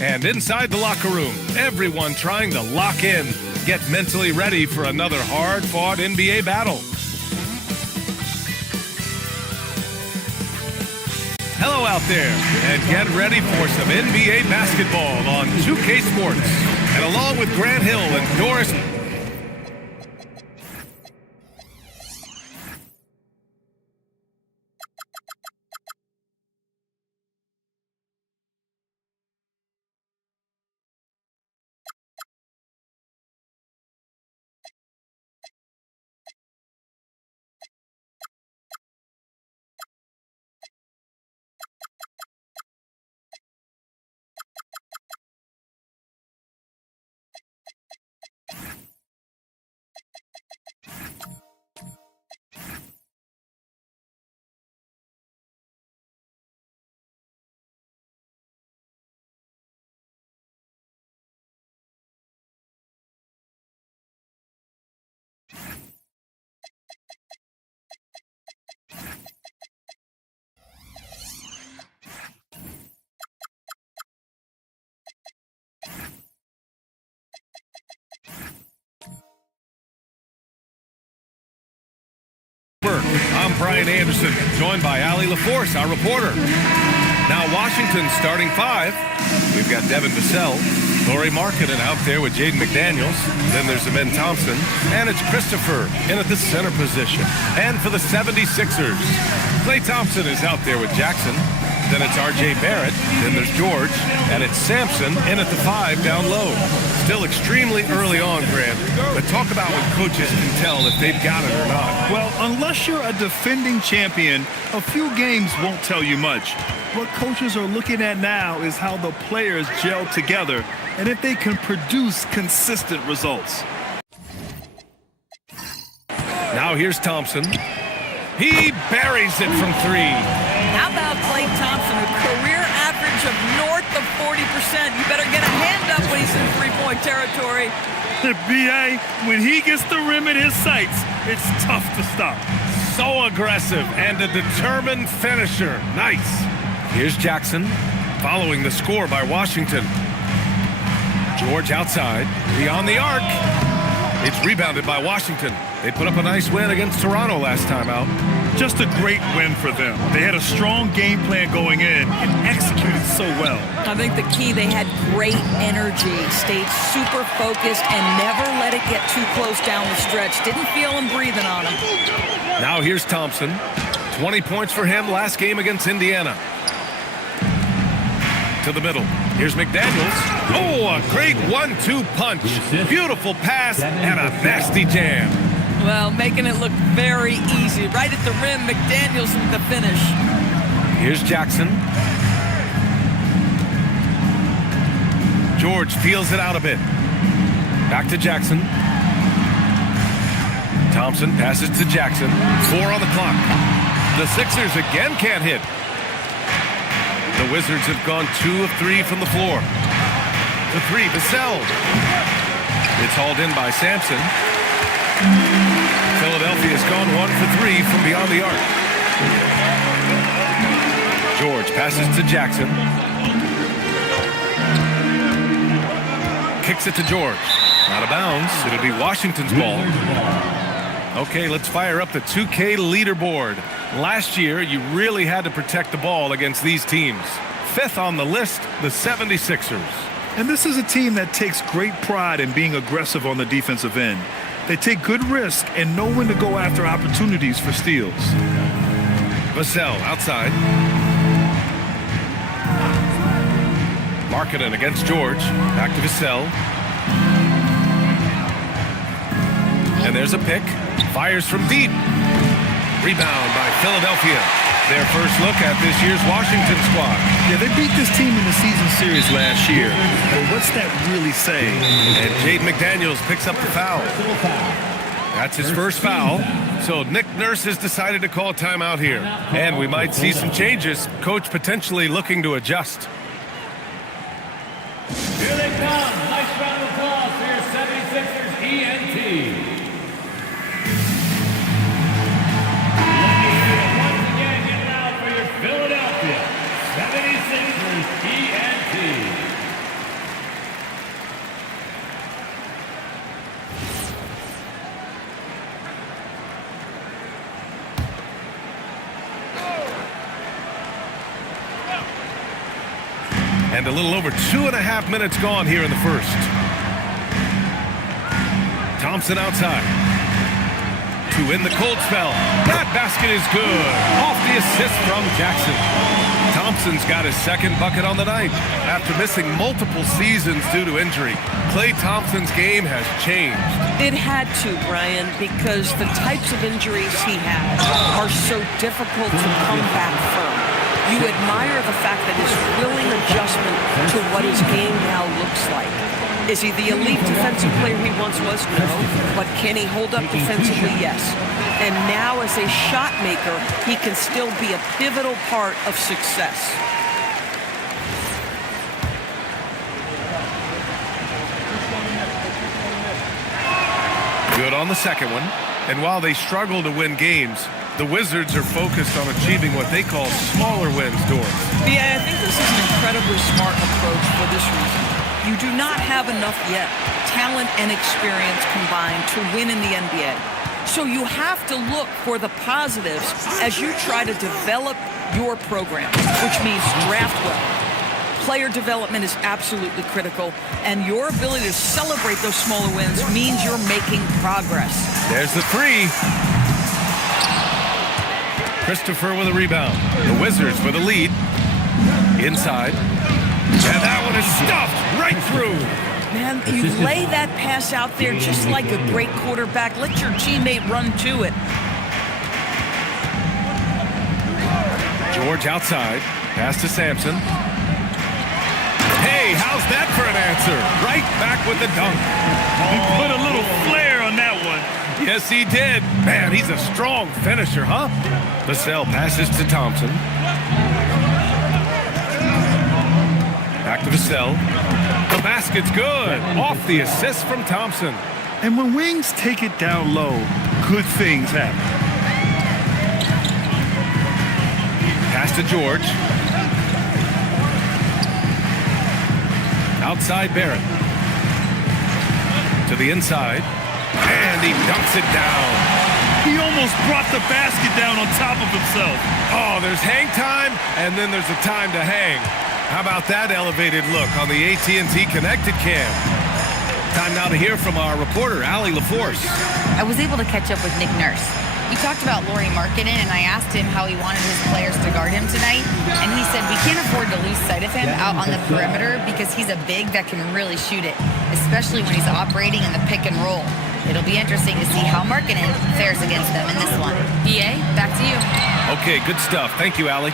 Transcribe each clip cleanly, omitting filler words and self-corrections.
And inside the locker room, everyone trying to lock in, get mentally ready for another hard-fought NBA battle. Hello out there, and get ready for some NBA basketball on 2K Sports. And along with Grant Hill and Doris... I'm Brian Anderson, joined by Allie LaForce, our reporter. Now Washington starting five. We've got Devin Vassell, Lauri Markkanen out there with Jaden McDaniels. Then there's Amen Thompson, and it's Christopher in at the center position. And for the 76ers, Klay Thompson is out there with Jackson. Then it's R.J. Barrett, then there's George, and it's Sampson in at the 5 down low. Still extremely early on, Grant, but talk about when coaches can tell if they've got it or not. Well, unless you're a defending champion, a few games won't tell you much. What coaches are looking at now is how the players gel together and if they can produce consistent results. Now here's Thompson. He buries it from 3. How about Klay Thompson, a career average of north of 40%? You better get a hand up when he's in three-point territory. The B.A., when he gets the rim in his sights, it's tough to stop. So aggressive and a determined finisher. Nice. Here's Jackson, following the score by Washington. George outside, beyond the arc. It's rebounded by Washington. They put up a nice win against Toronto last time out. Just a great win for them. They had a strong game plan going in and executed so well. I think the key, they had great energy, stayed super focused, and never let it get too close down the stretch. Didn't feel them breathing on him. Now here's Thompson. 20 points for him last game against Indiana. To the middle. Here's McDaniels. Oh, a great 1-2 punch. Beautiful pass and a nasty jam. Well, making it look very easy. Right at the rim, McDaniels with the finish. Here's Jackson. George feels it out a bit. Back to Jackson. Thompson passes to Jackson. 4 on the clock. The Sixers again can't hit. The Wizards have gone 2 of 3 from the floor. To 3, Vassell. It's hauled in by Sampson. Philadelphia's gone 1 for 3 from beyond the arc. George passes to Jackson. Kicks it to George. Out of bounds. It'll be Washington's ball. Okay, let's fire up the 2K leaderboard. Last year, you really had to protect the ball against these teams. 5th on the list, the 76ers. And this is a team that takes great pride in being aggressive on the defensive end. They take good risk and know when to go after opportunities for steals. Vassell outside. Markkanen against George. Back to Vassell. And there's a pick. Fires from deep. Rebound by Philadelphia. Their first look at this year's Washington squad. Yeah, they beat this team in the season series last year. But what's that really saying? And Jaden McDaniels picks up the foul. That's his first foul. So Nick Nurse has decided to call timeout here. And we might see some changes. Coach potentially looking to adjust. Here they come. Nice round of applause for your 76ers ENT. Philadelphia 76ers ENT. And a little over 2.5 minutes gone here in the first. Thompson outside. To win the cold spell. That basket is good. Off the assist from Jackson. Thompson's got his second bucket on the night. After missing multiple seasons due to injury, Klay Thompson's game has changed. It had to, Brian, because the types of injuries he had are so difficult to come back from. You admire the fact that his willing adjustment to what his game now looks like. Is he the elite defensive player he once was? No. But can he hold up defensively? Yes. And now as a shot maker, he can still be a pivotal part of success. Good on the second one. And while they struggle to win games, the Wizards are focused on achieving what they call smaller wins, Doris. Yeah, I think this is an incredibly smart approach for this reason. You do not have enough yet, talent and experience combined, to win in the NBA. So you have to look for the positives as you try to develop your program, which means draft well. Player development is absolutely critical, and your ability to celebrate those smaller wins means you're making progress. There's the three. Christopher with a rebound. The Wizards with a lead. Inside. And that one is stuffed right through. Man, you lay that pass out there just like a great quarterback. Let your teammate run to it. George outside. Pass to Sampson. Hey, how's that for an answer? Right back with the dunk. He put a little flair on that one. Yes, he did. Man, he's a strong finisher, huh? Vassell passes to Thompson. Back to Vassell. The basket's good. Off the assist from Thompson. And when wings take it down low, good things happen. Pass to George. Outside Barrett. To the inside. And he dunks it down. He almost brought the basket down on top of himself. Oh, there's hang time, and then there's a time to hang. How about that elevated look on the AT&T Connected Cam? Time now to hear from our reporter, Allie LaForce. I was able to catch up with Nick Nurse. We talked about Lauri Markkanen, and I asked him how he wanted his players to guard him tonight. And he said, we can't afford to lose sight of him out on the perimeter because he's a big that can really shoot it, especially when he's operating in the pick and roll. It'll be interesting to see how Markkanen fares against them in this one. PA, back to you. Okay, good stuff. Thank you, Allie.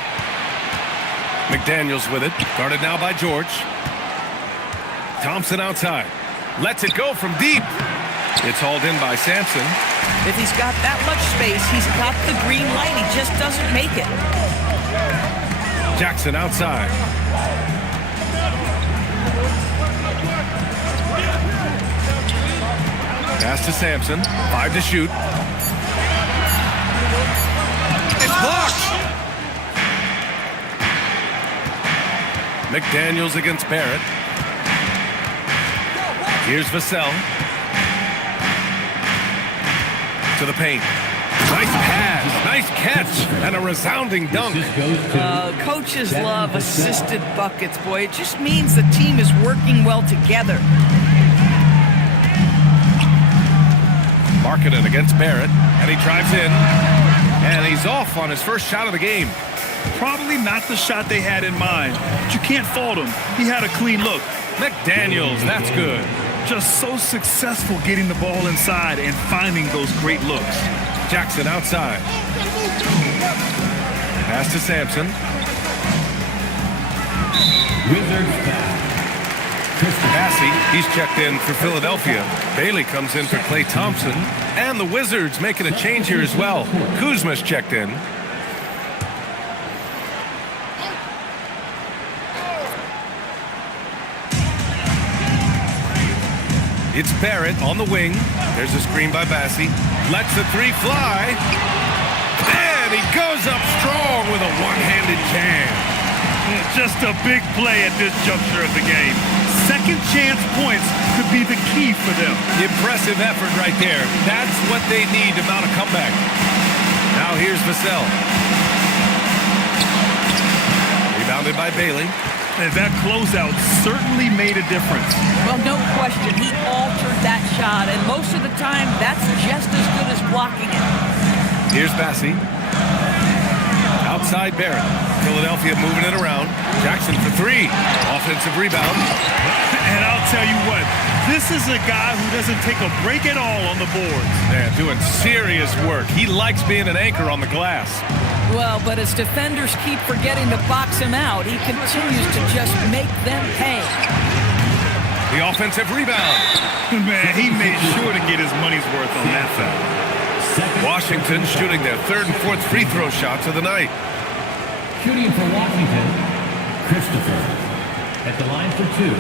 McDaniels with it. Guarded now by George. Thompson outside. Lets it go from deep. It's hauled in by Sampson. If he's got that much space, he's got the green light. He just doesn't make it. Jackson outside. Pass to Sampson. 5 to shoot. It's blocked. McDaniels against Barrett. Here's Vassell. To the paint. Nice pass, nice catch, and a resounding dunk. Coaches love assisted buckets, boy. It just means the team is working well together. Markkanen against Barrett, and he drives in, and he's off on his first shot of the game. Probably not the shot they had in mind, but you can't fault him. He had a clean look. McDaniels, that's good. Just so successful getting the ball inside and finding those great looks. Jackson outside. Pass to Sampson. Massey, he's checked in for Philadelphia. Bailey comes in for Klay Thompson. And the Wizards making a change here as well. Kuzma's checked in. It's Barrett on the wing. There's a screen by Massey. Lets the three fly. And he goes up strong with a one-handed jam. Just a big play at this juncture of the game. Second chance points could be the key for them. Impressive effort right there. That's what they need to mount a comeback. Now here's Vassell. Rebounded by Bailey. And that closeout certainly made a difference. Well, no question. He altered that shot, and most of the time, that's just as good as blocking it. Here's Bassi. Outside Barrett. Philadelphia moving it around. Jackson for three. Offensive rebound. And I'll tell you what, this is a guy who doesn't take a break at all on the boards. Yeah, doing serious work. He likes being an anchor on the glass. Well, but as defenders keep forgetting to box him out, he continues to just make them pay. The offensive rebound. Man, he made sure to get his money's worth on that foul. Washington shooting their third and fourth free throw shots of the night. Shooting for Washington, Christopher. At the line for two.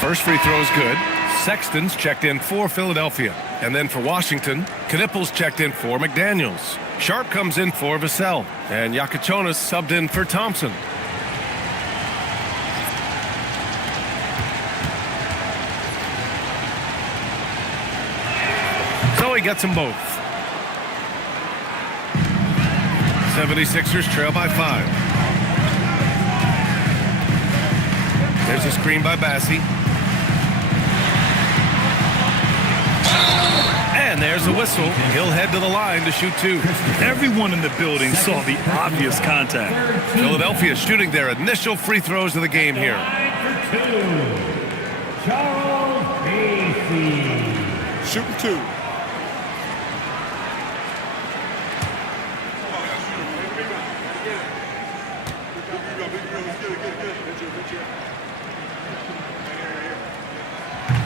First free throw is good. Sexton's checked in for Philadelphia. And then for Washington, Knippel's checked in for McDaniels. Sharp comes in for Vassell. And Yakachonis subbed in for Thompson. So he gets them both. 76ers trail by 5. There's a screen by Bassi. And there's a whistle. He'll head to the line to shoot two. Everyone in the building saw the obvious contact. Philadelphia shooting their initial free throws of the game here. Charles Basie. Shooting two.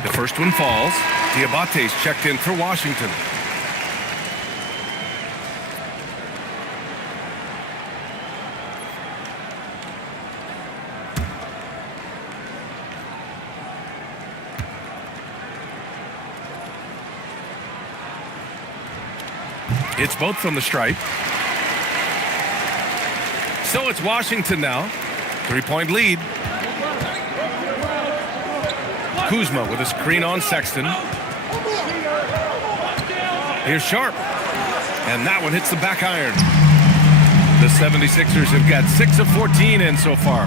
The first one falls. Diabate's checked in for Washington. It's both from the stripe. So it's Washington now. 3-point lead. Kuzma with a screen on Sexton. Here's Sharp. And that one hits the back iron. The 76ers have got 6 of 14 in so far.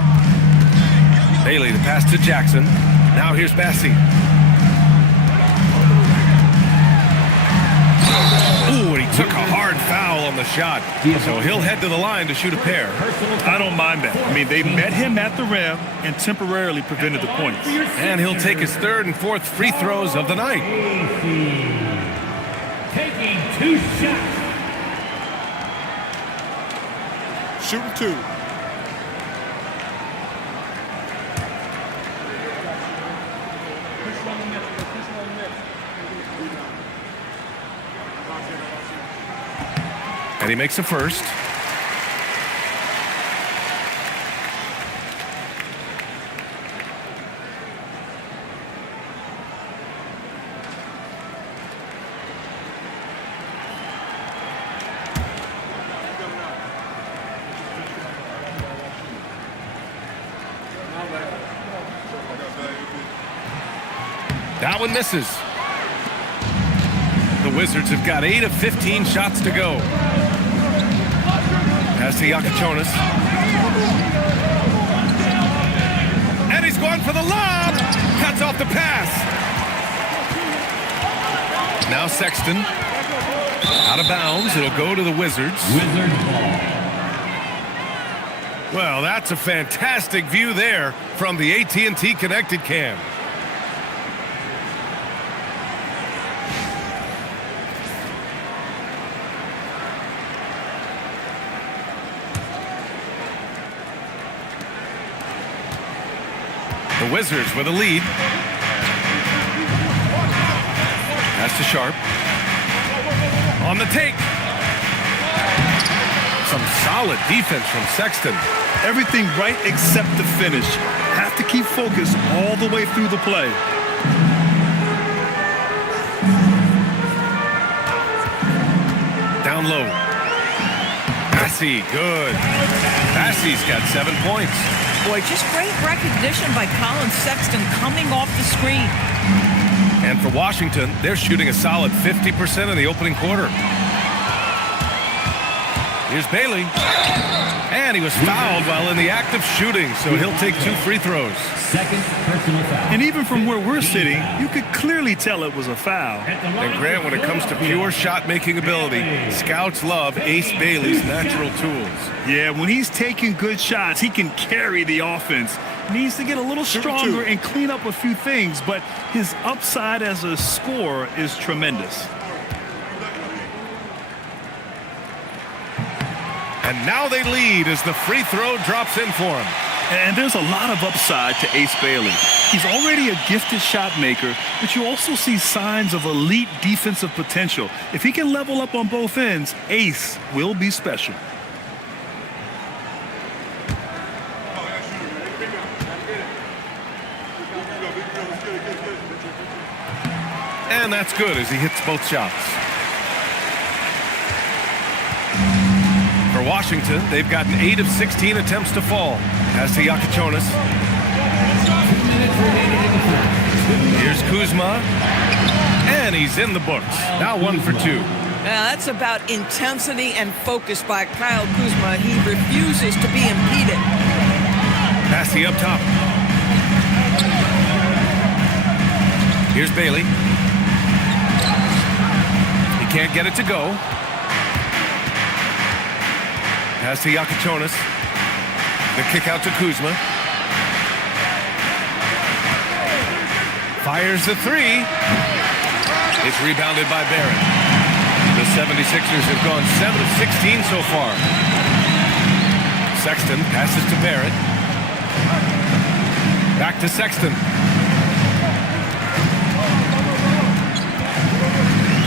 Bailey the pass to Jackson. Now here's Bassi. Ooh, and he took a hard foul on the shot. So he'll head to the line to shoot a pair. I don't mind that. I mean, they met him at the rim and temporarily prevented the points. And he'll take his third and fourth free throws of the night. Taking 2 shots. Shooting two. And he makes a first. That one misses. The Wizards have got 8 of 15 shots to go. Pass to Yakachonis. And he's going for the lob. Cuts off the pass. Now Sexton. Out of bounds. It'll go to the Wizards. Wizard ball. Well, that's a fantastic view there from the AT&T Connected Cam. The Wizards with a lead. Pass to Sharp. On the take. Some solid defense from Sexton. Everything right except the finish. Have to keep focused all the way through the play. Down low. Bassi, good. Bassi's got 7 points. boy, just great recognition by Colin Sexton coming off the screen. And for Washington, they're shooting a solid 50% in the opening quarter. Here's Bailey. And he was fouled while in the act of shooting, so he'll take 2 free throws. Second personal foul. And even from where we're sitting, you could clearly tell it was a foul. And Grant, when it comes to pure shot-making ability, scouts love Ace Bailey's natural tools. Yeah, when he's taking good shots, he can carry the offense. Needs to get a little stronger and clean up a few things, but his upside as a scorer is tremendous. And now they lead as the free throw drops in for him. And there's a lot of upside to Ace Bailey. He's already a gifted shot maker, but you also see signs of elite defensive potential. If he can level up on both ends, Ace will be special. And that's good as he hits both shots. For Washington, they've gotten 8 of 16 attempts to fall. Pass to Yakichonis. Here's Kuzma. And he's in the books. Now 1 for 2. Now that's about intensity and focus by Kyle Kuzma. He refuses to be impeded. Pass the up top. Here's Bailey. He can't get it to go. Pass to Yakichonis. The kick out to Kuzma. Fires the 3. It's rebounded by Barrett. The 76ers have gone 7 of 16 so far. Sexton passes to Barrett. Back to Sexton.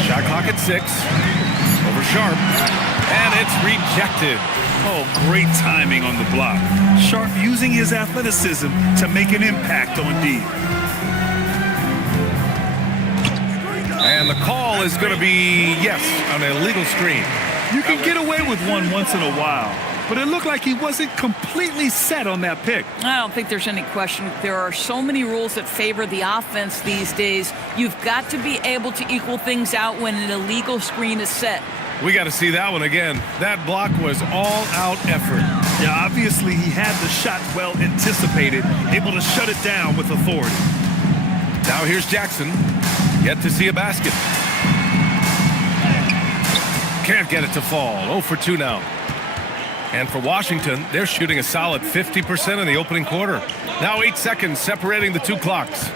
Shot clock at 6. Over Sharp. And it's rejected. Oh, great timing on the block. Sharp using his athleticism to make an impact on D. And the call is going to be, yes, an illegal screen. You can get away with one once in a while, but it looked like he wasn't completely set on that pick. I don't think there's any question. There are so many rules that favor the offense these days. You've got to be able to equal things out when an illegal screen is set. We got to see that one again. That block was all-out effort. Yeah, obviously he had the shot well anticipated, able to shut it down with authority. Now here's Jackson. Yet to see a basket. Can't get it to fall. 0 for 2 now. And for Washington, they're shooting a solid 50% in the opening quarter. Now 8 seconds separating the 2 clocks.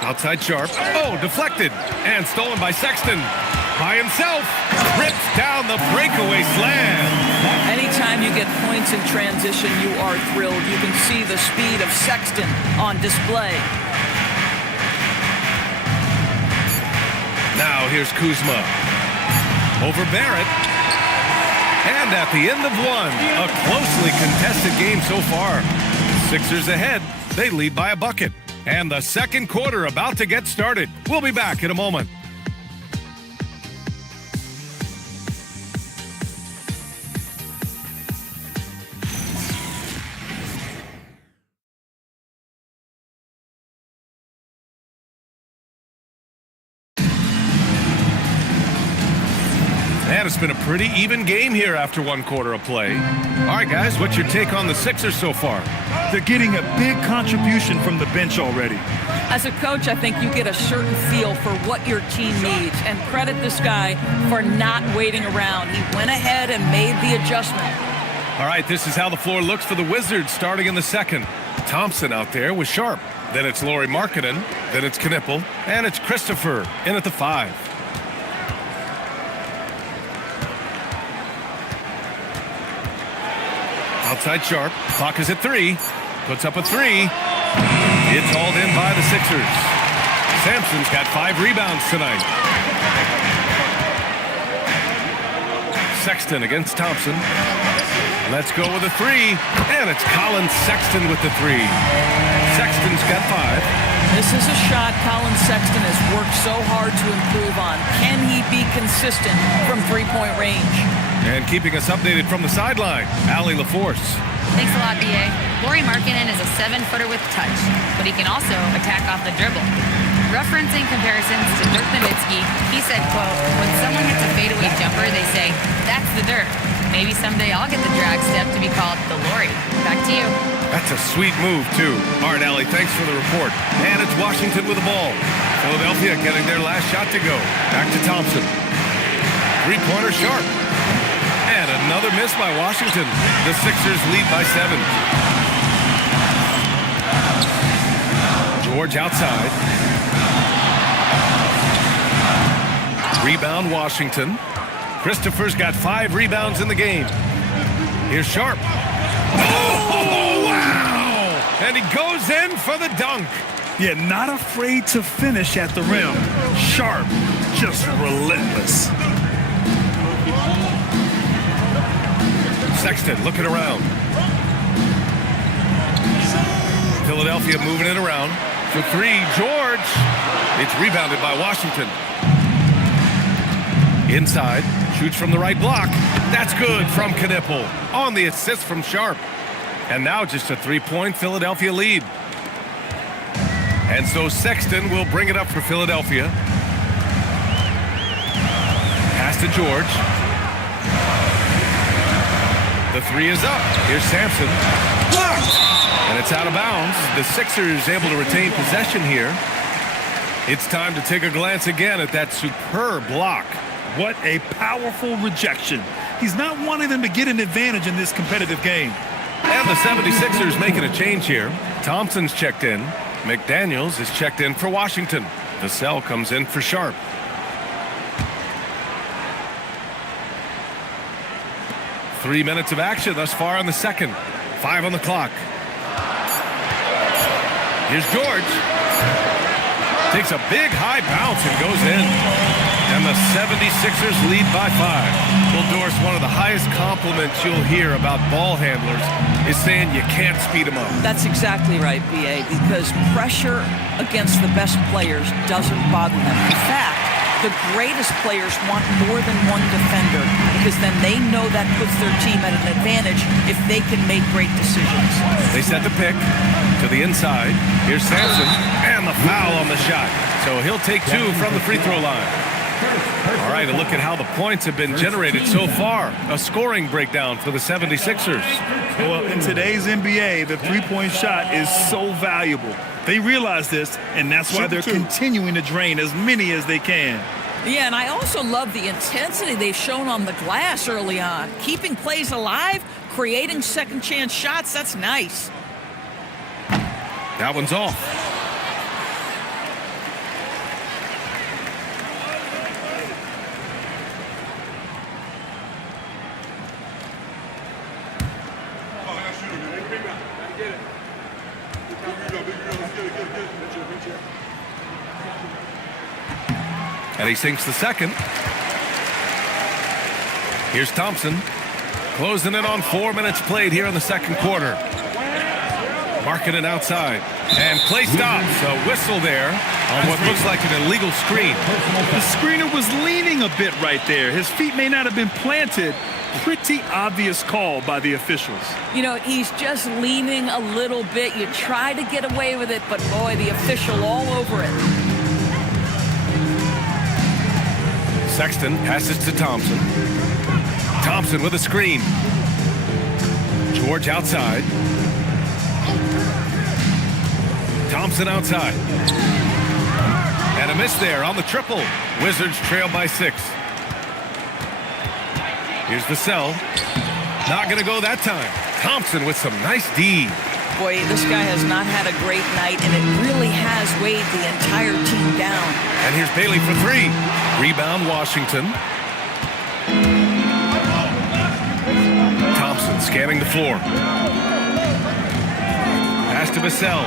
Outside Sharp. Oh, deflected. And stolen by Sexton. By himself. Rips down the breakaway slam. Anytime you get points in transition, you are thrilled. You can see the speed of Sexton on display. Now here's Kuzma. Over Barrett. And at the end of 1, a closely contested game so far. Sixers ahead. They lead by a bucket. And the second quarter about to get started. We'll be back in a moment. And it's been a pretty even game here after 1 quarter of play. All right, guys, what's your take on the Sixers so far? They're getting a big contribution from the bench already. As a coach, I think you get a certain feel for what your team needs, and credit this guy for not waiting around. He went ahead and made the adjustment. All right, this is how the floor looks for the Wizards starting in the second. Thompson out there with Sharp. Then it's Lauri Markkanen. Then it's Knipple. And it's Christopher in at the 5. Outside Sharp. Clock is at 3. Puts up a 3. It's hauled in by the Sixers. Sampson's got 5 rebounds tonight. Sexton against Thompson. Let's go with a 3. And it's Colin Sexton with the 3. Sexton's got 5. This is a shot Colin Sexton has worked so hard to improve on. Can he be consistent from three-point range? And keeping us updated from the sideline, Allie LaForce. Thanks a lot, B.A. Lauri Markkanen is a 7-footer with touch, but he can also attack off the dribble. Referencing comparisons to Dirk Nowitzki, he said, quote, when someone hits a fadeaway jumper, they say, that's the Dirk. Maybe someday I'll get the drag step to be called the Lauri. Back to you. That's a sweet move, too. All right, Allie, thanks for the report. And it's Washington with the ball. Philadelphia getting their last shot to go. Back to Thompson. Three-pointer sharp. And another miss by Washington. The Sixers lead by 7. George outside. Rebound Washington. Christopher's got 5 rebounds in the game. Here's Sharp. Oh, wow! And he goes in for the dunk. Yeah, not afraid to finish at the rim. Sharp, just relentless. Sexton looking around. Philadelphia moving it around. For 3, George. It's rebounded by Washington. Inside, shoots from the right block. That's good from Knipple. On the assist from Sharp. And now just a 3-point Philadelphia lead. And so Sexton will bring it up for Philadelphia. Pass to George. The 3 is up. Here's Sampson. Blocked! And it's out of bounds. The Sixers able to retain possession here. It's time to take a glance again at that superb block. What a powerful rejection. He's not wanting them to get an advantage in this competitive game. And the 76ers making a change here. Thompson's checked in. McDaniels is checked in for Washington. Vassell comes in for Sharp. Three minutes of action thus far in the second. 5 on the clock. Here's George. Takes a big high bounce and goes in. And the 76ers lead by 5. Well, Doris, one of the highest compliments you'll hear about ball handlers is saying you can't speed them up. That's exactly right, B.A., because pressure against the best players doesn't bother them. In fact, the greatest players want more than one defender because then they know that puts their team at an advantage if they can make great decisions. They set the pick to the inside. Here's Sampson and the foul on the shot. So he'll take 2 from the free throw line. All right, a look at how the points have been generated so far. A scoring breakdown for the 76ers. Well, in today's NBA, the three-point shot is so valuable. They realize this, and that's why they're continuing to drain as many as they can. Yeah, and I also love the intensity they've shown on the glass early on. Keeping plays alive, creating second-chance shots, that's nice. That one's off. And he sinks the second. Here's Thompson. Closing in on 4 minutes played here in the second quarter. Marking it outside. And play stops. A whistle there on what looks like an illegal screen. The screener was leaning a bit right there. His feet may not have been planted. Pretty obvious call by the officials. You know, he's just leaning a little bit. You try to get away with it, but boy, the official all over it. Sexton passes to Thompson. Thompson with a screen. George outside. Thompson outside. And a miss there on the triple. Wizards trail by 6. Here's Vassell. Not going to go that time. Thompson with some nice D. Boy, this guy has not had a great night, and it really has weighed the entire team down. And here's Bailey for 3. Rebound Washington. Thompson scanning the floor. Pass to Vassell.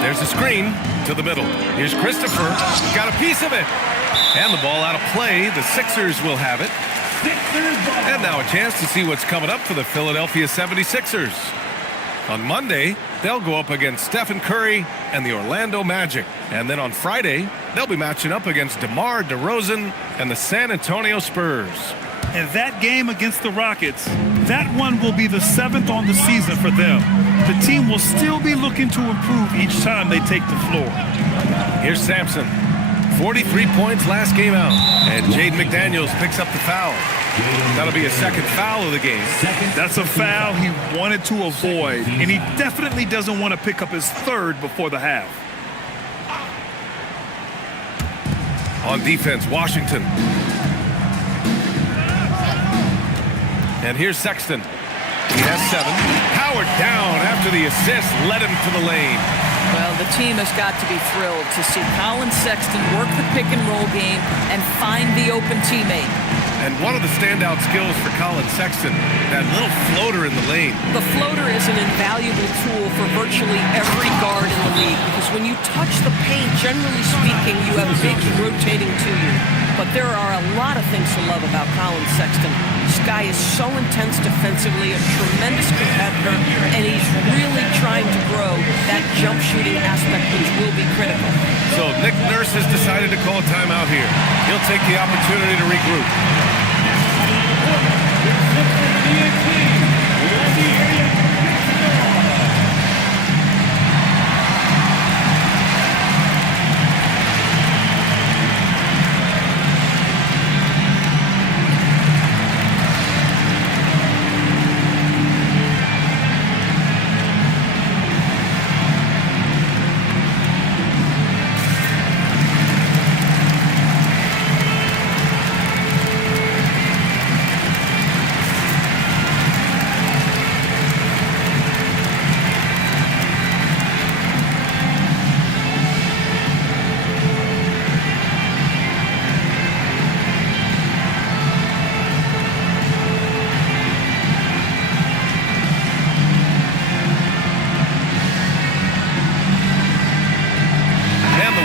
There's a screen to the middle. Here's Christopher. Got a piece of it. And the ball out of play. The Sixers will have it. And now a chance to see what's coming up for the Philadelphia 76ers. On Monday, they'll go up against Stephen Curry and the Orlando Magic. And then on Friday, they'll be matching up against DeMar DeRozan and the San Antonio Spurs. And that game against the Rockets, that one will be the 7th on the season for them. The team will still be looking to improve each time they take the floor. Here's Sampson. 43 points last game out. And Jaden McDaniels picks up the foul. That'll be a second foul of the game. That's a foul he wanted to avoid, and he definitely doesn't want to pick up his third before the half. On defense, Washington. And here's Sexton. He has 7. Howard down after the assist led him to the lane. Well, the team has got to be thrilled to see Colin Sexton work the pick-and-roll game and find the open teammate. And one of the standout skills for Colin Sexton, that little floater in the lane. The floater is an invaluable tool for virtually every guard in the league because when you touch the paint, generally speaking, you have bigs rotating to you. But there are a lot of things to love about Colin Sexton. This guy is so intense defensively, a tremendous competitor, and he's really trying to grow that jump shooting aspect, which will be critical. So Nick Nurse has decided to call timeout here. He'll take the opportunity to regroup.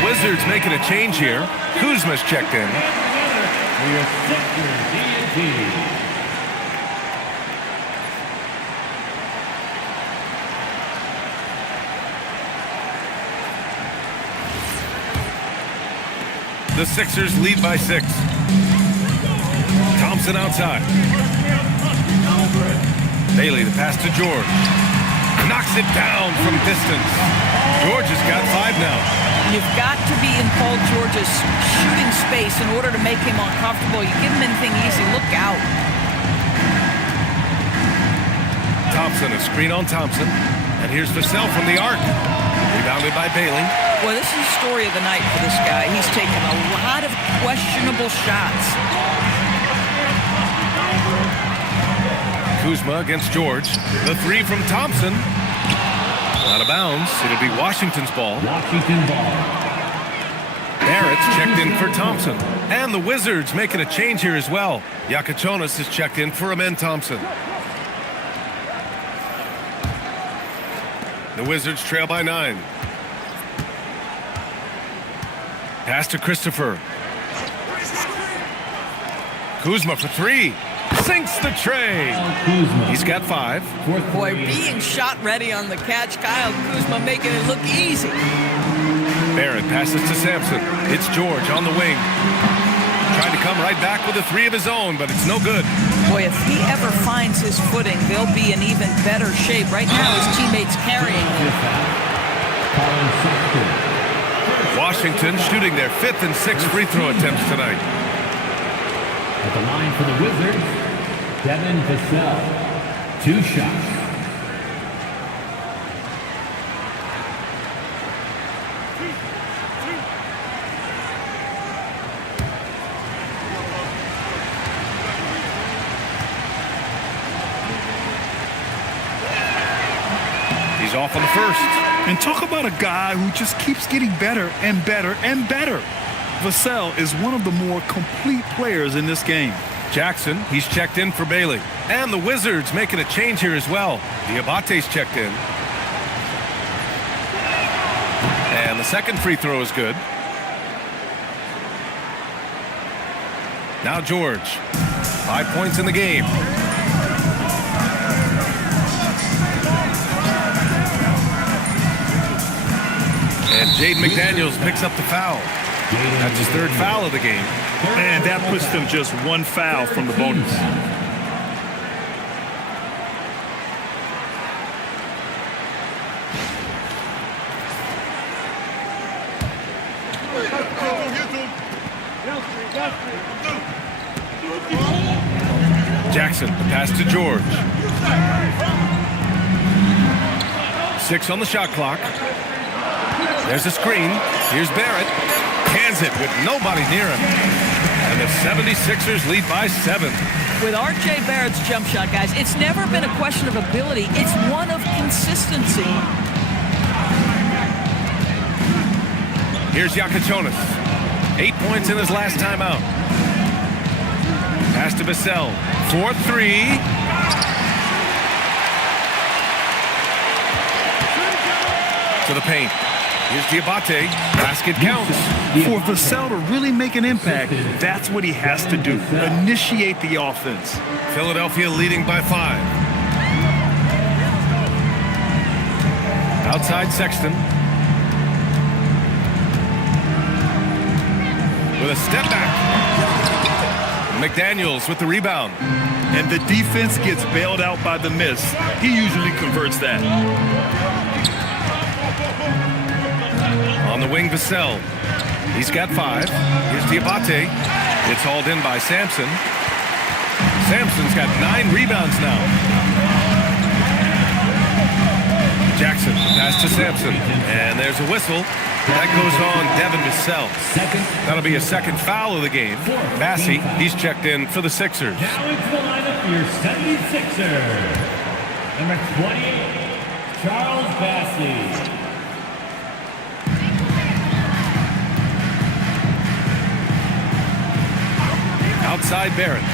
Wizards making a change here. Kuzma's checked in. The Sixers lead by 6. Thompson outside. Bailey, the pass to George. Knocks it down from distance. George has got 5 now. You've got to be in Paul George's shooting space in order to make him uncomfortable. You give him anything easy, look out. Thompson, a screen on Thompson. And here's Vassell from the arc. Rebounded by Bailey. Boy, this is the story of the night for this guy. He's taken a lot of questionable shots. Kuzma against George. The 3 from Thompson. Out of bounds. It'll be Washington's ball. Washington ball. Barrett's checked in for Thompson. And the Wizards making a change here as well. Yakachonis is checked in for Amen Thompson. The Wizards trail by 9. Pass to Christopher. Kuzma for 3. Sinks the tray. He's got 5. Boy, being shot ready on the catch. Kyle Kuzma making it look easy. Barrett passes to Sampson. It's George on the wing. Trying to come right back with a 3 of his own, but it's no good. Boy, if he ever finds his footing, they'll be in even better shape. Right now, his teammates carrying him. Washington shooting their 5th and 6th free throw attempts tonight. At the line for the Wizards, Devin Vassell. 2 shots. He's off on the first. And talk about a guy who just keeps getting better and better and better. Vassell is one of the more complete players in this game. Jackson, he's checked in for Bailey. And the Wizards making a change here as well. Diabate's checked in. And the second free throw is good. Now George. 5 points in the game. And Jaden McDaniels picks up the foul. That's his third foul of the game. And that puts them just one foul from the bonus. Jackson, the pass to George. 6 on the shot clock. There's a screen. Here's Barrett. Cans it with nobody near him. And the 76ers lead by 7. With R.J. Barrett's jump shot, guys, it's never been a question of ability. It's one of consistency. Here's Yakachonis. 8 points in his last time out. Pass to Vassell. 4-3. To the paint. Here's Diabate. Basket counts. For Vassell to really make an impact, that's what he has to do. Initiate the offense. Philadelphia leading by 5. Outside Sexton. With a step back. McDaniels with the rebound. And the defense gets bailed out by the miss. He usually converts that. On the wing, Vassell. He's got 5. Here's Diabate. It's hauled in by Sampson. Sampson's got 9 rebounds now. Jackson, pass to Sampson. And there's a whistle. That goes on Devin Vassell. That'll be a second foul of the game. Massey, he's checked in for the Sixers. Now into the lineup for your 76ers. Number 28, Charles Bassey. Outside Barrett.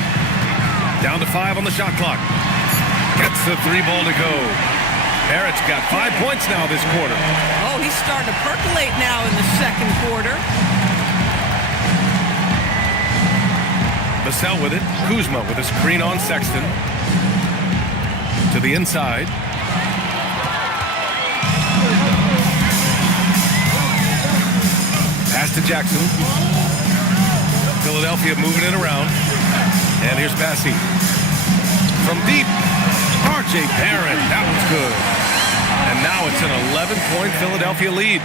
Down to 5 on the shot clock. Gets the 3 ball to go. Barrett's got 5 points now this quarter. Oh, he's starting to percolate now in the second quarter. Vassell with it. Kuzma with a screen on Sexton. To the inside. Pass to Jackson. Philadelphia moving it around. And here's Bassey. From deep. R.J. Barrett. That was good. And now it's an 11-point Philadelphia lead.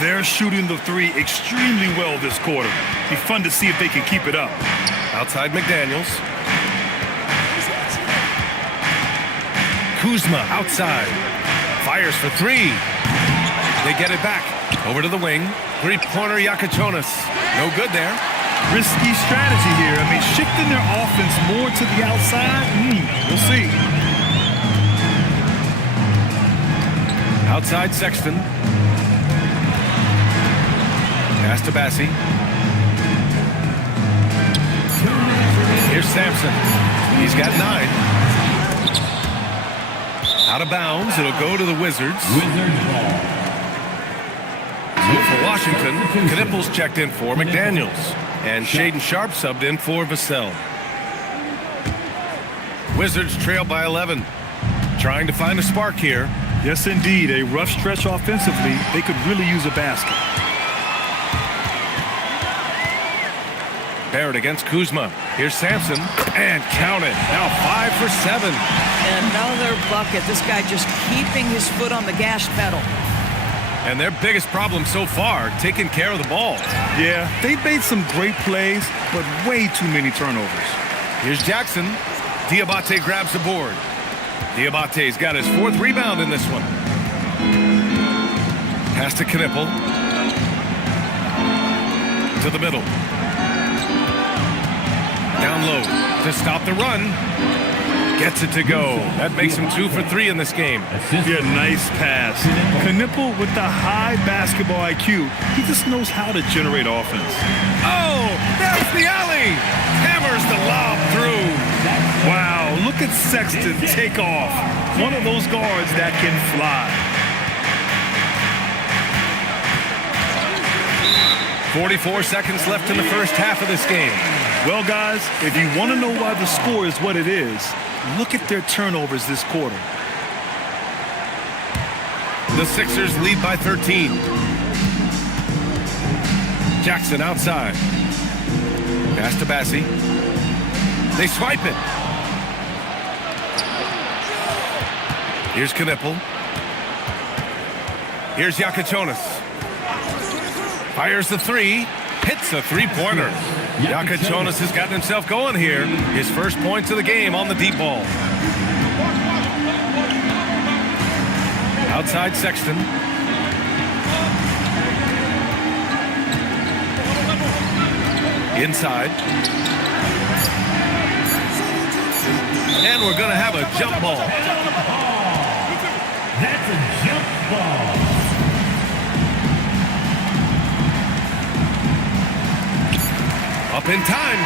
They're shooting the 3 extremely well this quarter. Be fun to see if they can keep it up. Outside McDaniels. Kuzma outside. Fires for 3. They get it back. Over to the wing. 3-pointer Yakachonis. No good there. Risky strategy here. I mean, shifting their offense more to the outside. We'll see. Outside Sexton. Pass to Bassey. Here's Sampson. He's got 9. Out of bounds. It'll go to the Wizards. Wizards ball. So for Washington, Knipples checked in for McDaniels. And Shaden Sharp subbed in for Vassell. Wizards trail by 11. Trying to find a spark here. Yes, indeed. A rough stretch offensively. They could really use a basket. Barrett against Kuzma. Here's Sampson. And count it. Now 5 for 7. Another bucket. This guy just keeping his foot on the gas pedal. And their biggest problem so far, taking care of the ball. Yeah, they made some great plays, but way too many turnovers. Here's Jackson. Diabate grabs the board. Diabate's got his 4th rebound in this one. Pass to Knippel. To the middle. Down low to stop the run. Gets it to go. That makes him 2 for 3 in this game. Yeah, nice pass. Knippel with the high basketball IQ. He just knows how to generate offense. Oh, that's the alley. Hammers the lob through. Wow, look at Sexton take off. One of those guards that can fly. 44 seconds left in the first half of this game. Well, guys, if you want to know why the score is what it is, look at their turnovers this quarter. The Sixers lead by 13. Jackson outside. Pass to Bassi. They swipe it. Here's Knippel. Here's Yakachonis. Fires the three. Hits a three-pointer. Yakachonis has gotten himself going here. His first points of the game on the deep ball. Outside Sexton. Inside. And we're going to have a jump ball. That's a jump ball. Up in time.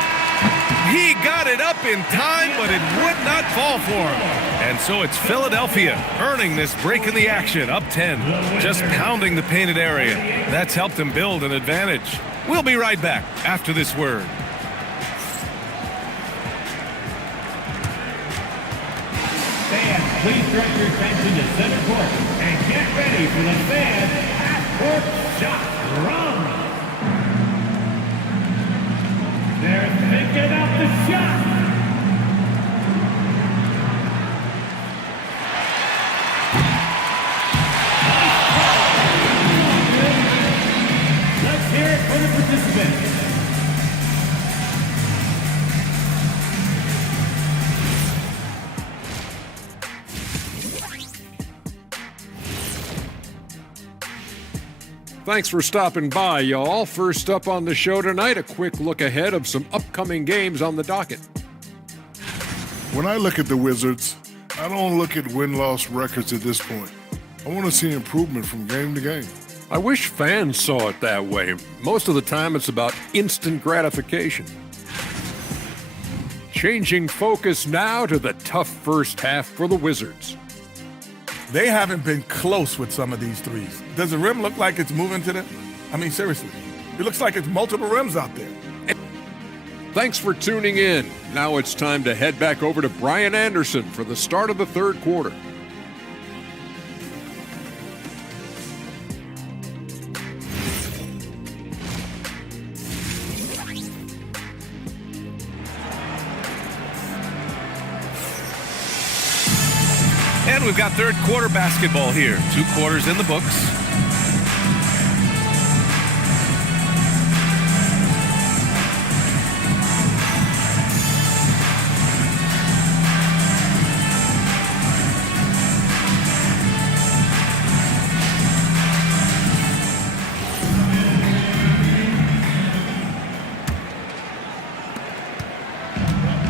He got it up in time, but it would not fall for him. And so it's Philadelphia earning this break in the action, up 10, just pounding the painted area. That's helped them build an advantage. We'll be right back after this word. Fans, please direct your attention to center court and get ready for the fan half-court shot run. They're thinking up the shot. Let's hear it for the participants. Thanks for stopping by, y'all. First up on the show tonight, a quick look ahead of some upcoming games on the docket. When I look at the Wizards, I don't look at win-loss records at this point. I want to see improvement from game to game. I wish fans saw it that way. Most of the time, it's about instant gratification. Changing focus now to the tough first half for the Wizards. They haven't been close with some of these threes. Does the rim look like it's moving to them? I mean, seriously. It looks like it's multiple rims out there. Thanks for tuning in. Now it's time to head back over to Brian Anderson for the start of the third quarter. And we've got third quarter basketball here. 2 quarters in the books.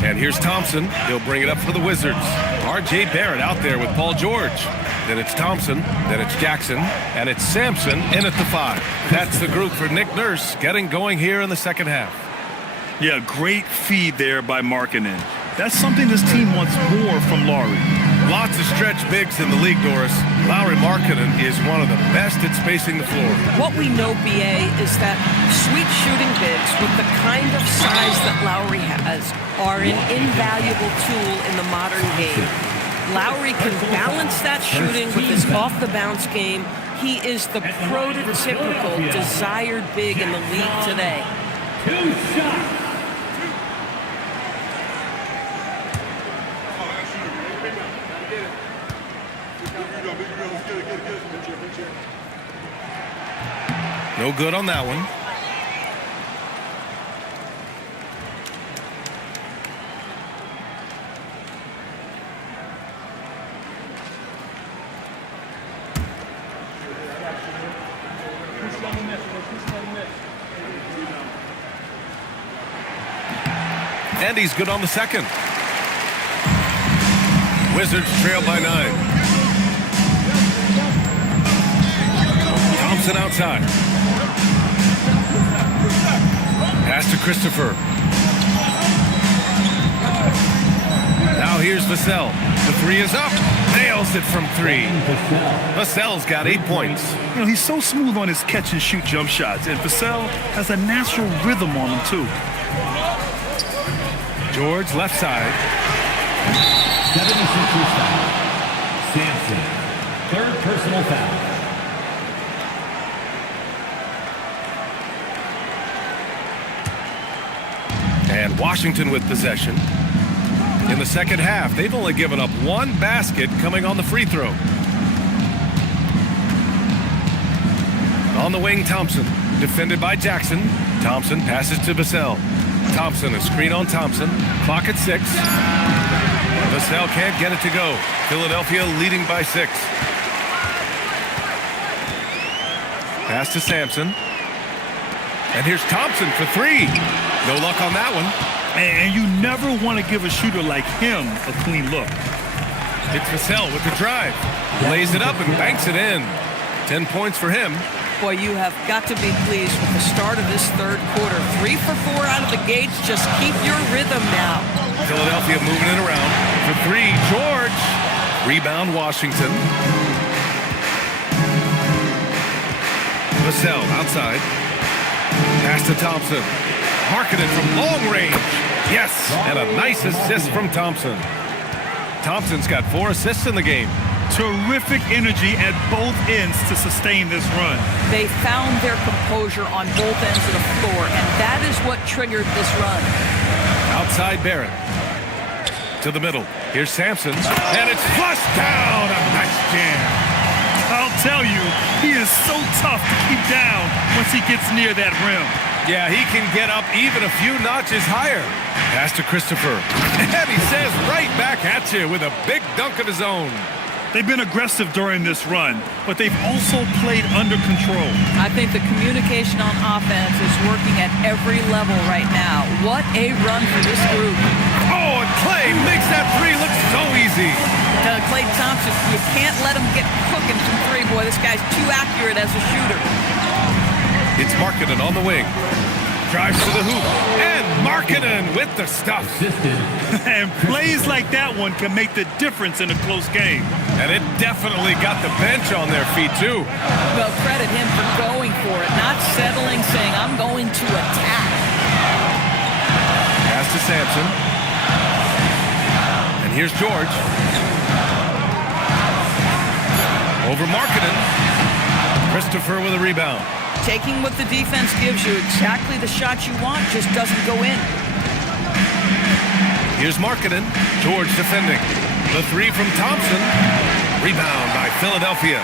And here's Thompson. He'll bring it up for the Wizards. R.J. Barrett out there with Paul George. Then it's Thompson. Then it's Jackson. And it's Sampson in at the 5. That's the group for Nick Nurse getting going here in the second half. Yeah, great feed there by Markkanen. That's something this team wants more from Lowry. Lots of stretch bigs in the league, Doris. Lauri Markkanen is one of the best at spacing the floor. What we know, BA, is that sweet shooting bigs with the kind of size that Lowry has are an invaluable tool in the modern game. Lowry can balance that shooting with his off-the-bounce game. He is the prototypical desired big in the league today. 2 shots. No good on that one. And he's good on the second. Wizards trail by 9. Thompson outside. Pass to Christopher. Now here's Vassell. The 3 is up. Nails it from 3. Vassell's got 8 points. You know, he's so smooth on his catch-and-shoot jump shots, and Vassell has a natural rhythm on him, too. George left side. 76ers foul. Sampson. 3rd personal foul. And Washington with possession. In the second half, they've only given up one basket coming on the free throw. On the wing, Thompson, defended by Jackson. Thompson passes to Vassell. Thompson, a screen on Thompson. Clock at 6. Vassell can't get it to go. Philadelphia leading by 6. Pass to Sampson. And here's Thompson for 3. No luck on that one. And you never want to give a shooter like him a clean look. It's Vassell with the drive. Lays it up and banks it in. 10 points for him. Boy, you have got to be pleased with the start of this third quarter. 3 for 4 out of the gates. Just keep your rhythm now. Philadelphia moving it around. For 3, George. Rebound, Washington. Vassell outside. Pass to Thompson. Marketed from long range. Yes, and a nice assist from Thompson. Thompson's got 4 assists in the game. Terrific energy at both ends to sustain this run. They found their composure on both ends of the floor, and that is what triggered this run. Outside Barrett. To the middle. Here's Sampson. And it's flushed down. A nice jam. I'll tell you, he is so tough to keep down once he gets near that rim. Yeah, he can get up even a few notches higher. Pass to Christopher. And he says right back at you with a big dunk of his own. They've been aggressive during this run, but they've also played under control. I think the communication on offense is working at every level right now. What a run for this group. Oh, and Clay makes that 3 look so easy. Klay Thompson, you can't let him get cooking from 3. Boy, this guy's too accurate as a shooter. It's Markkanen on the wing. Drives to the hoop. And Markkanen with the stuff. And plays like that one can make the difference in a close game. And it definitely got the bench on their feet, too. Well, credit him for going for it, not settling, saying, I'm going to attack. Pass to Sampson. And here's George. Over Markkanen. Christopher with a rebound. Taking what the defense gives you, exactly the shot you want, just doesn't go in. Here's Markkanen. George defending. The 3 from Thompson. Rebound by Philadelphia.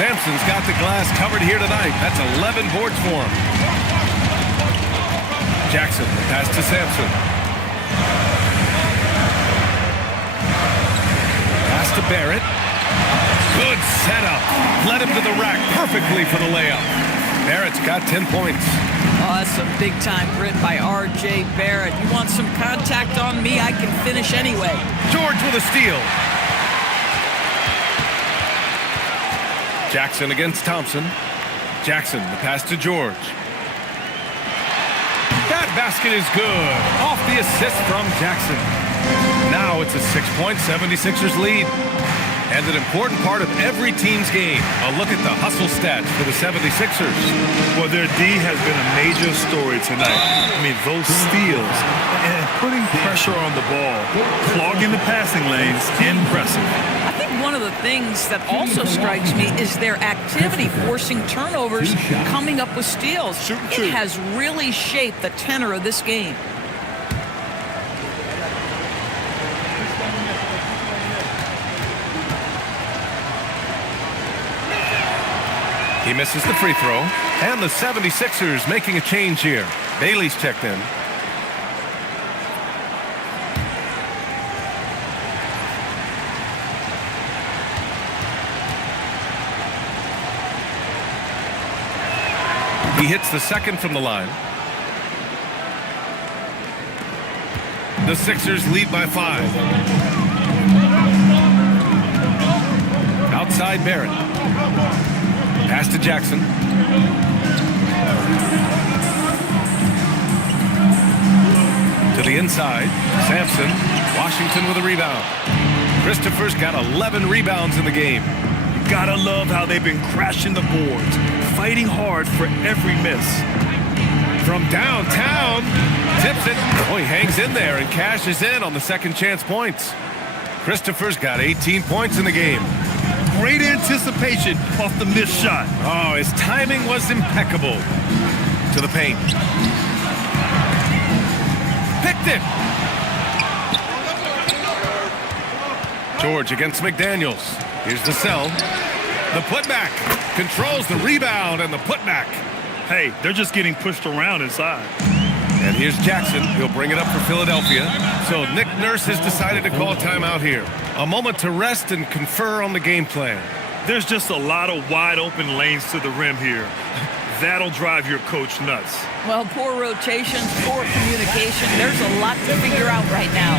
Sampson's got the glass covered here tonight. That's 11 boards for him. Jackson, pass to Sampson. Pass to Barrett. Good setup. Led him to the rack perfectly for the layup. Barrett's got 10 points. Oh, that's some big-time grit by R.J. Barrett. You want some contact on me, I can finish anyway. George with a steal. Jackson against Thompson. Jackson, the pass to George. That basket is good. Off the assist from Jackson. Now it's a 6-point 76ers lead. And an important part of every team's game. A look at the hustle stats for the 76ers. Well, their D has been a major story tonight. I mean, those steals and putting pressure on the ball, clogging the passing lanes, impressive. I think one of the things that also strikes me is their activity forcing turnovers, coming up with steals. It has really shaped the tenor of this game. He misses the free throw. And the 76ers making a change here. Bailey's checked in. He hits the second from the line. The Sixers lead by 5. Outside Barrett. Pass to Jackson. To the inside. Sampson. Washington with a rebound. Christopher's got 11 rebounds in the game. You gotta love how they've been crashing the boards, fighting hard for every miss. From downtown. Tips it. Oh, he hangs in there and cashes in on the second chance points. Christopher's got 18 points in the game. Great anticipation off the missed shot. Oh, his timing was impeccable. To the paint. deflected. George against McDaniels. Here's the sell. The putback. Controls the rebound and the putback. Hey, they're just getting pushed around inside. And here's Jackson. He'll bring it up for Philadelphia. So Nick Nurse has decided to call timeout here. A moment to rest and confer on the game plan. There's just a lot of wide open lanes to the rim here. That'll drive your coach nuts. Well, poor rotation, poor communication. There's a lot to figure out right now.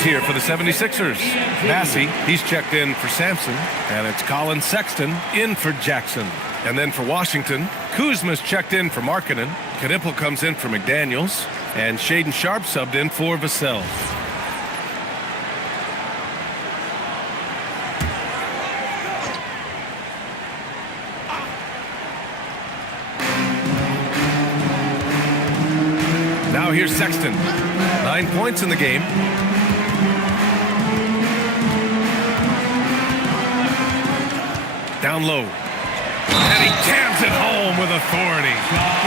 Here for the 76ers. Massey, he's checked in for Sampson, and it's Colin Sexton in for Jackson. And then for Washington, Kuzma's checked in for Markkanen. Knipple comes in for McDaniels, and Shaden Sharp subbed in for Vassell. Now here's Sexton. 9 points in the game. Down low. And he jams it home with authority.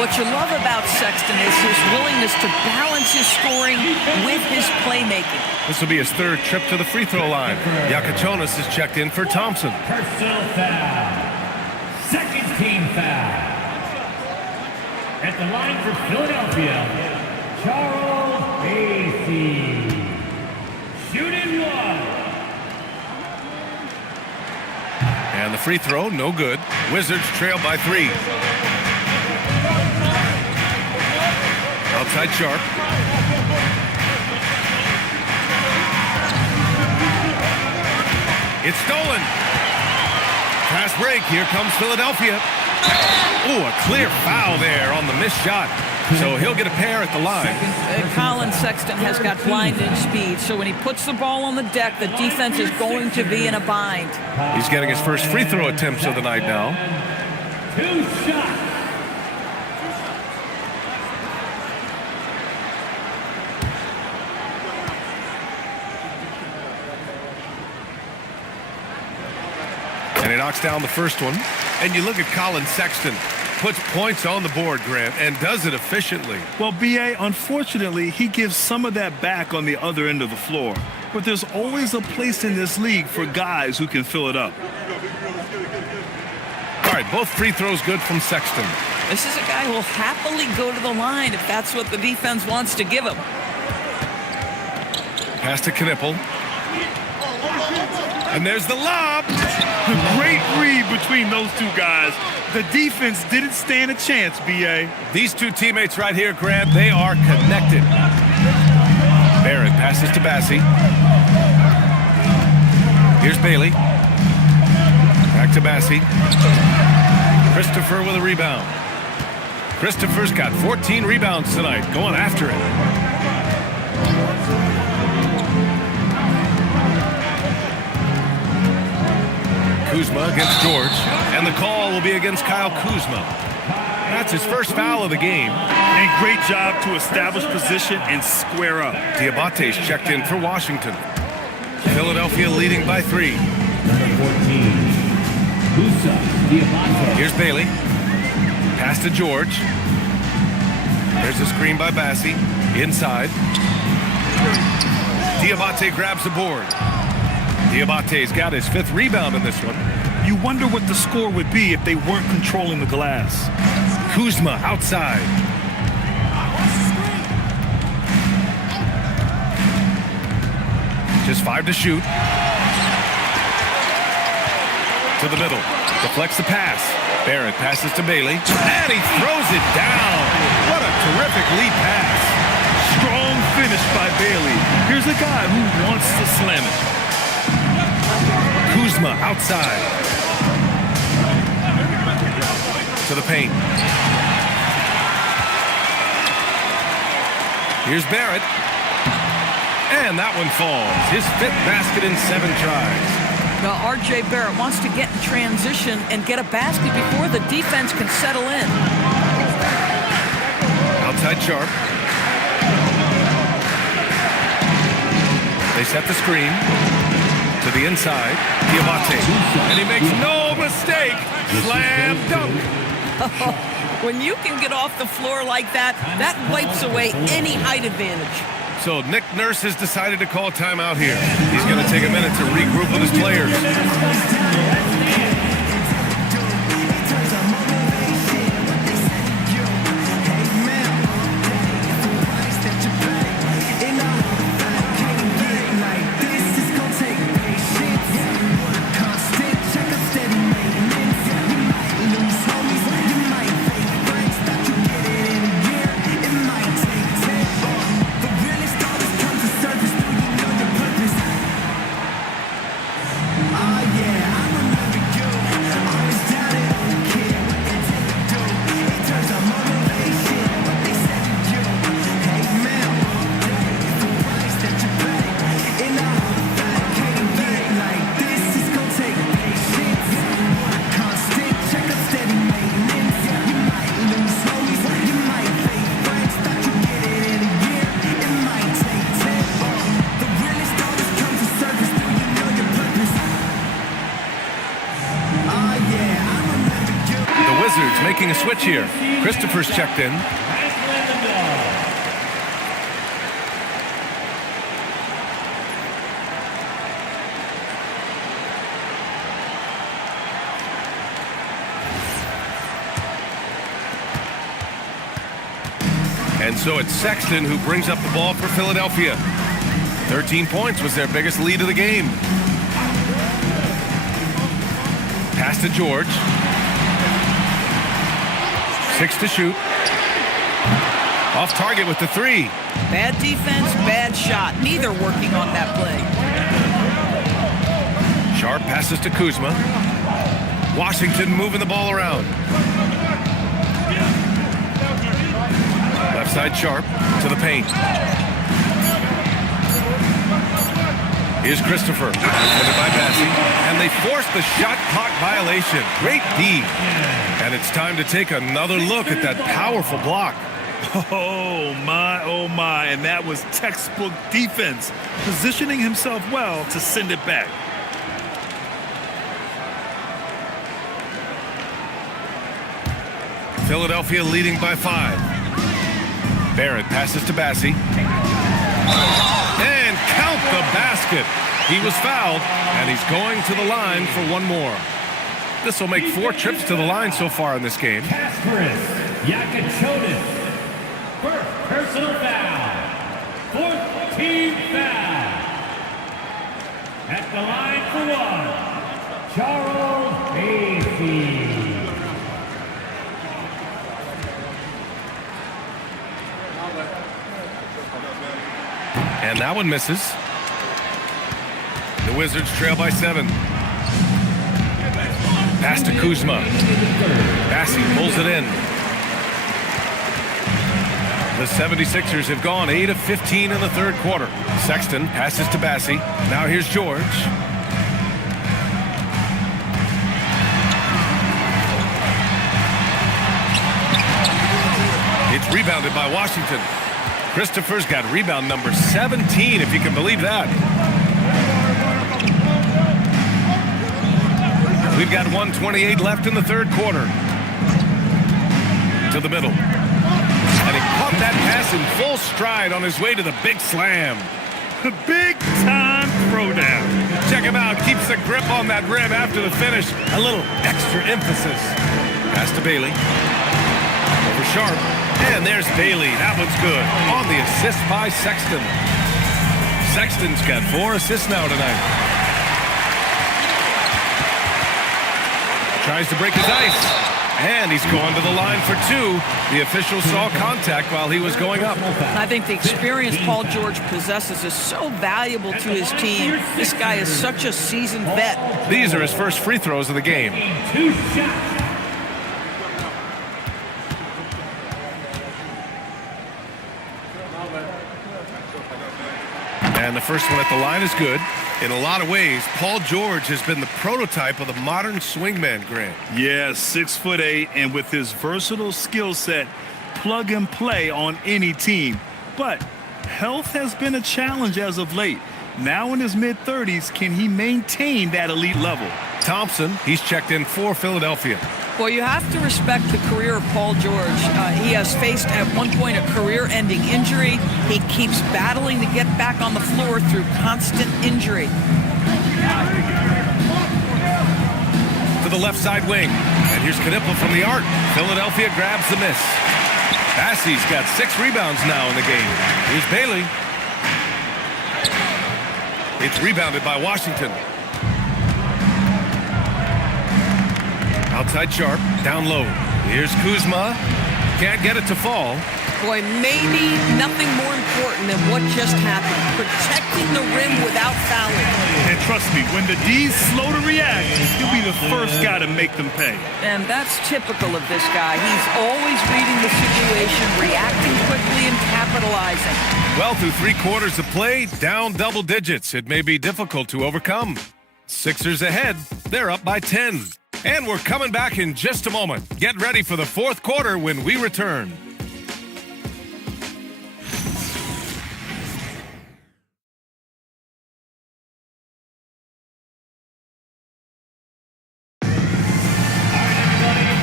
What you love about Sexton is his willingness to balance his scoring with his playmaking. This will be his third trip to the free throw line. Yakachonis is checked in for Thompson. Personal foul. Second team foul. At the line for Philadelphia, Charles Bassey. Shooting one. And the free throw, no good. Wizards trail by 3. Outside Sharp. It's stolen. Fast break. Here comes Philadelphia. Ooh, a clear foul there on the missed shot. So he'll get a pair at the line. Colin Sexton has got blinding speed, so when he puts the ball on the deck, the defense is going to be in a bind. He's getting his first free throw attempts of the night now. 2 shots. And he knocks down the first one. And you look at Colin Sexton. Puts points on the board, Grant, and does it efficiently. Well, B.A., unfortunately, he gives some of that back on the other end of the floor. But there's always a place in this league for guys who can fill it up. All right, both free throws good from Sexton. This is a guy who will happily go to the line if that's what the defense wants to give him. Pass to Knipple. And there's the lob. Great read between those two guys. The defense didn't stand a chance, B.A. These two teammates right here, Grant, they are connected. Barrett passes to Bassey. Here's Bailey. Back to Bassey. Christopher with a rebound. Christopher's got 14 rebounds tonight, going after it. Kuzma against George, and the call will be against Kyle Kuzma. That's his first foul of the game. And great job to establish position and square up. Diabate's checked in for Washington. Philadelphia leading by 3. Number 14, Musa Diabate. Here's Bailey. Pass to George. There's a screen by Bassey. Inside. Diabate grabs the board. Diabate's got his 5th rebound in this one. You wonder what the score would be if they weren't controlling the glass. Kuzma outside. Just 5 to shoot. To the middle. Deflects the pass. Barrett passes to Bailey. And he throws it down. What a terrific lead pass. Strong finish by Bailey. Here's a guy who wants to slam it. Kuzma outside. To the paint. Here's Barrett. And that one falls. His 5th basket in 7 tries. Now, R.J. Barrett wants to get in transition and get a basket before the defense can settle in. Outside Sharp. They set the screen. To the inside. Diamante. And he makes no mistake. Slam dunk. When you can get off the floor like that, that wipes away any height advantage. So Nick Nurse has decided to call timeout here. He's going to take a minute to regroup with his players. Making a switch here. Christopher's checked in. And so it's Sexton who brings up the ball for Philadelphia. 13 points was their biggest lead of the game. Pass to George. 6 to shoot. Off target with the 3. Bad defense, bad shot. Neither working on that play. Sharp passes to Kuzma. Washington moving the ball around. Left side Sharp to the paint. Here's Christopher. Defended by Bassi. And they force the shot clock violation. Great D. And it's time to take another look at that powerful block. Oh my, and that was textbook defense, positioning himself well to send it back. Philadelphia leading by 5. Barrett passes to Bassi. And count the basket. He was fouled, and he's going to the line for one more. This will make 4 trips to the line so far in this game. Kasparis Yakachonis, first personal foul, 4th team foul. At the line for 1, Charles Basie. And that one misses. The Wizards trail by 7. Pass to Kuzma. Bassi pulls it in. The 76ers have gone 8 of 15 in the 3rd quarter. Sexton passes to Bassi. Now here's George. It's rebounded by Washington. Christopher's got rebound number 17, if you can believe that. We've got 1:28 left in the 3rd quarter. To the middle. And he caught that pass in full stride on his way to the big slam. The big-time throwdown. Check him out. Keeps the grip on that rim after the finish. A little extra emphasis. Pass to Bailey. Sharp. And there's Bailey. That one's good. On the assist by Sexton. Sexton's got 4 assists now tonight. Tries to break his ice. And he's gone to the line for 2. The official saw contact while he was going up. I think the experience Paul George possesses is so valuable to his team. This guy is such a seasoned vet. These are his first free throws of the game. 2 shots. And the first one at the line is good. In a lot of ways, Paul George has been the prototype of the modern swingman, Grant. Yeah, 6'8", and with his versatile skill set, plug and play on any team. But health has been a challenge as of late. Now in his mid-30s, can he maintain that elite level? Thompson, he's checked in for Philadelphia. Well, you have to respect the career of Paul George. He has faced at one point a career-ending injury. He keeps battling to get back on the floor through constant injury. To the left side wing. And here's Knipple from the arc. Philadelphia grabs the miss. Bassey's got 6 rebounds now in the game. Here's Bailey. It's rebounded by Washington. Outside Sharp, down low. Here's Kuzma. Can't get it to fall. Boy, maybe nothing more important than what just happened. Protecting the rim without fouling. And trust me, when the D's slow to react, he'll be the first guy to make them pay. And that's typical of this guy. He's always reading the situation, reacting quickly and capitalizing. Well, through 3 quarters of play, down double digits. It may be difficult to overcome. Sixers ahead. They're up by 10. And we're coming back in just a moment. Get ready for the 4th quarter when we return.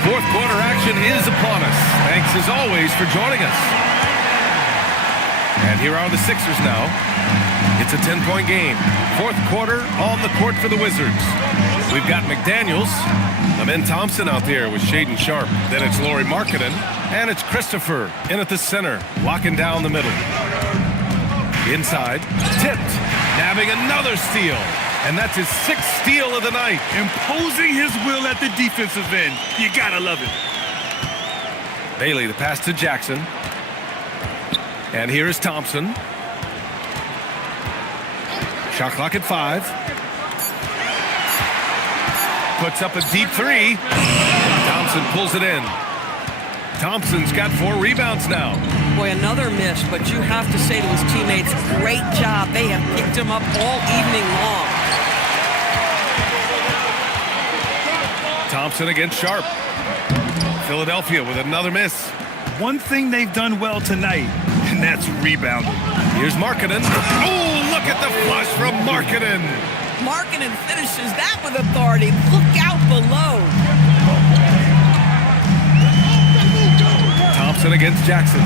Fourth quarter action is upon us. Thanks as always for joining us. And here are the Sixers now. It's a 10-point game. 4th quarter on the court for the Wizards. We've got McDaniels, Amen Thompson out there with Shaden Sharp. Then it's Lauri Markkanen, and it's Christopher in at the center, locking down the middle. Inside, tipped, nabbing another steal. And that's his 6th steal of the night. Imposing his will at the defensive end. You gotta love it. Bailey, the pass to Jackson. And here is Thompson. Shot clock at 5. Puts up a deep 3. Thompson pulls it in. Thompson's got 4 rebounds now. Boy, another miss, but you have to say to his teammates, great job. They have picked him up all evening long. Thompson against Sharp. Philadelphia with another miss. One thing they've done well tonight, and that's rebounding. Here's Markkanen. Oh, look at the flush from Markkanen. Markkanen finishes that with authority. Look out below. Thompson against Jackson.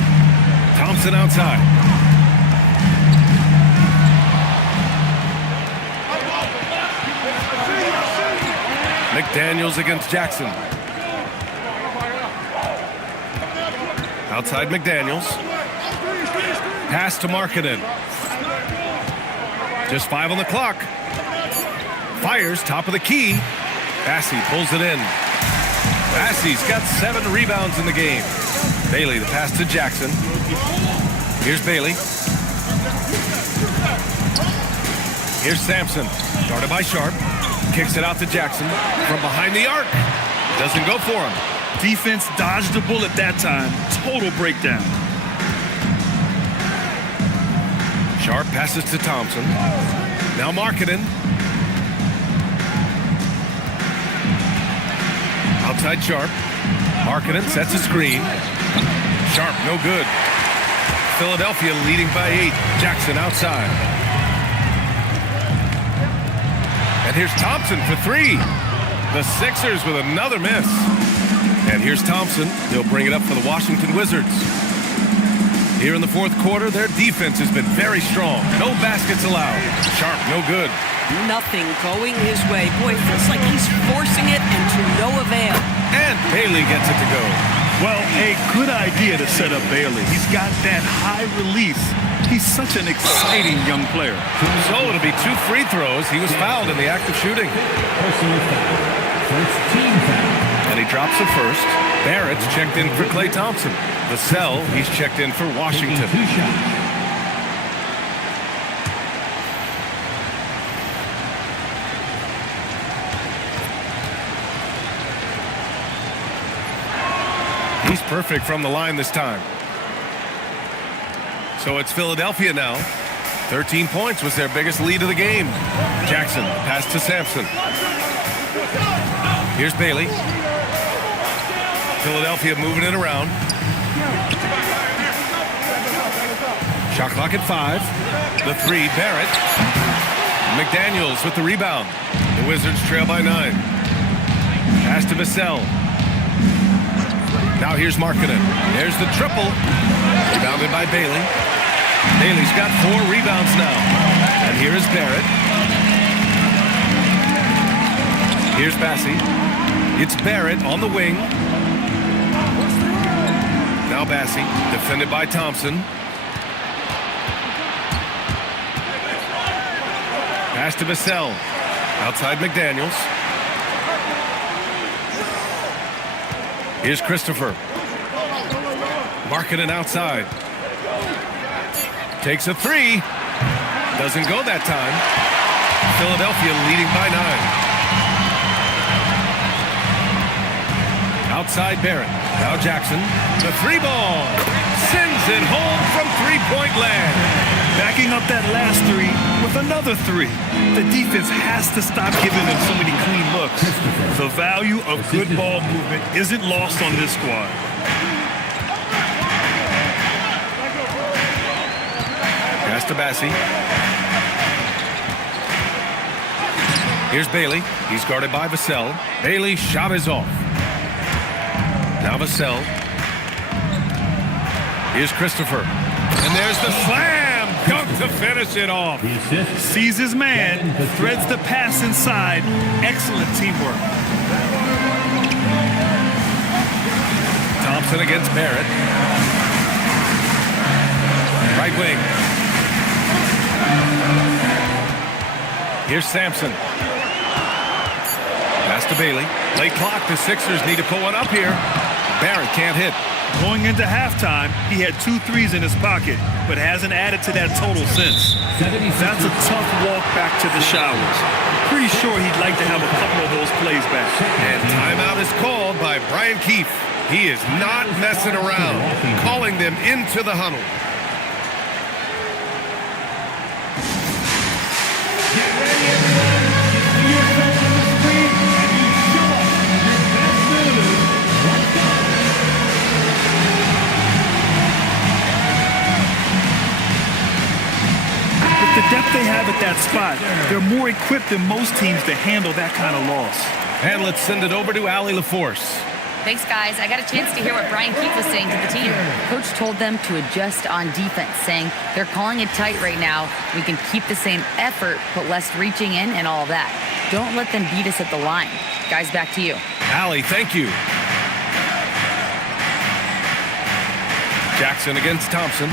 Thompson outside. McDaniels against Jackson. Outside McDaniels. Pass to Markkanen. Just 5 on the clock. Fires top of the key. Bassey pulls it in. Bassey's got 7 rebounds in the game. Bailey, the pass to Jackson. Here's Bailey. Here's Sampson. Guarded by Sharp. Kicks it out to Jackson from behind the arc. Doesn't go for him. Defense dodged the bullet that time. Total breakdown. Sharp passes to Thompson. Now Markkanen. Outside Sharp. Markkanen sets a screen. Sharp, no good. Philadelphia leading by 8. Jackson outside. And here's Thompson for 3. The Sixers with another miss. And here's Thompson. He'll bring it up for the Washington Wizards. Here in the 4th quarter, their defense has been very strong. No baskets allowed. Sharp, no good. Nothing going his way. Boy, it feels like he's forcing it and to no avail. And Bailey gets it to go. Well, a good idea to set up Bailey. He's got that high release. He's such an exciting young player. So it'll be 2 free throws. He was fouled in the act of shooting. Personal foul. First team foul. And he drops it first. Barrett's checked in for Klay Thompson. Vassell, he's checked in for Washington. 2 shots. He's perfect from the line this time. So it's Philadelphia now. 13 points was their biggest lead of the game. Jackson, pass to Sampson. Here's Bailey. Philadelphia moving it around. Shot clock at 5. The 3, Barrett. McDaniels with the rebound. The Wizards trail by 9. Pass to Vassell. Now here's Markkanen. There's the triple. Rebounded by Bailey. Bailey's got 4 rebounds now. And here is Barrett. Here's Bassey. It's Barrett on the wing. Now Bassey, defended by Thompson. Pass to Vassell. Outside McDaniels. Here's Christopher. Markkanen outside. Takes a 3. Doesn't go that time. Philadelphia leading by 9. Outside Barrett. Now Jackson. The 3 ball. Sends it home from 3-point land. Backing up that last 3 with another 3. The defense has to stop giving them so many clean looks. The value of good ball movement isn't lost on this squad. Pass to Bassey. Here's Bailey. He's guarded by Vassell. Bailey's shot is off. Now Vassell. Here's Christopher. And there's the slam dunk to finish it off. The assist. Sees his man, threads the pass inside. Excellent teamwork. Thompson against Barrett. Right wing. Here's Sampson. Pass to Bailey. Late clock. The Sixers need to put one up here. Barrett can't hit. Going into halftime, he had 2 threes in his pocket, but hasn't added to that total since. That's a tough walk back to the showers. Pretty sure he'd like to have a couple of those plays back. And timeout is called by Brian Keefe. He is not messing around, calling them into the huddle. Get ready, everyone. You see yourself on the screen, and you show us your best move. Let's go. With the depth they have at that spot, they're more equipped than most teams to handle that kind of loss. And let's send it over to Allie LaForce. Thanks, guys. I got a chance to hear what Brian Keefe was saying to the team. Coach told them to adjust on defense, saying they're calling it tight right now. We can keep the same effort, but less reaching in and all that. Don't let them beat us at the line. Guys, back to you. Allie, thank you. Jackson against Thompson.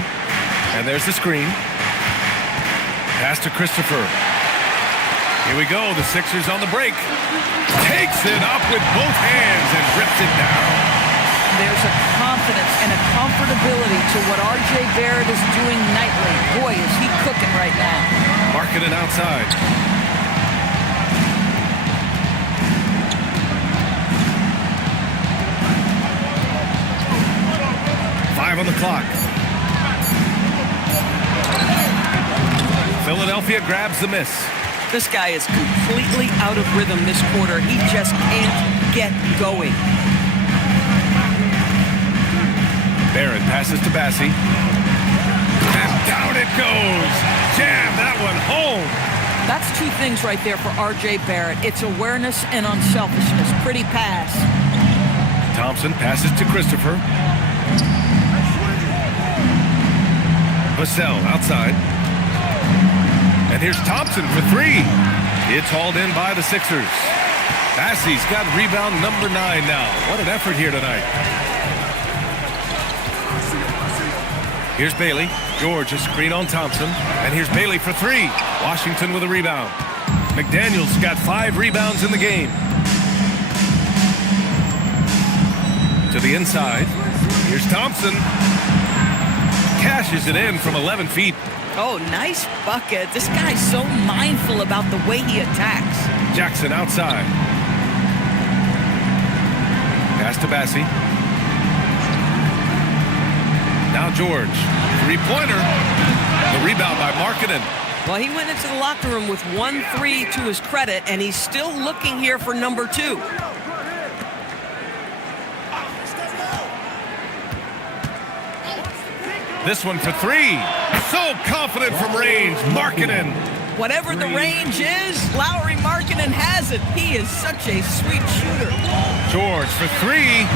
And there's the screen. Pass to Christopher. Here we go. The Sixers on the break. Takes it up with both hands and rips it down. There's a confidence and a comfortability to what R.J. Barrett is doing nightly. Boy, is he cooking right now. Markkanen outside. Five on the clock. Philadelphia grabs the miss. This guy is completely out of rhythm this quarter. He just can't get going. Barrett passes to Bassey. And down it goes. Jam that one home. That's 2 things right there for R.J. Barrett. It's awareness and unselfishness. Pretty pass. Thompson passes to Christopher. Vassell outside. And here's Thompson for 3. It's hauled in by the Sixers. Bassey's got rebound number 9 now. What an effort here tonight. Here's Bailey. George, a screen on Thompson. And here's Bailey for three. Washington with a rebound. McDaniels got 5 rebounds in the game. To the inside. Here's Thompson. Cashes it in from 11 feet. Oh, nice bucket. This guy's so mindful about the way he attacks. Jackson outside. Pass to Bassie. Now George. Three-pointer. The rebound by Markkanen. Well, he went into the locker room with 1-3 to his credit, and he's still looking here for number 2. This one for 3. So confident from range. Markkanen. Whatever the range is, Lauri Markkanen has it. He is such a sweet shooter. George for 3.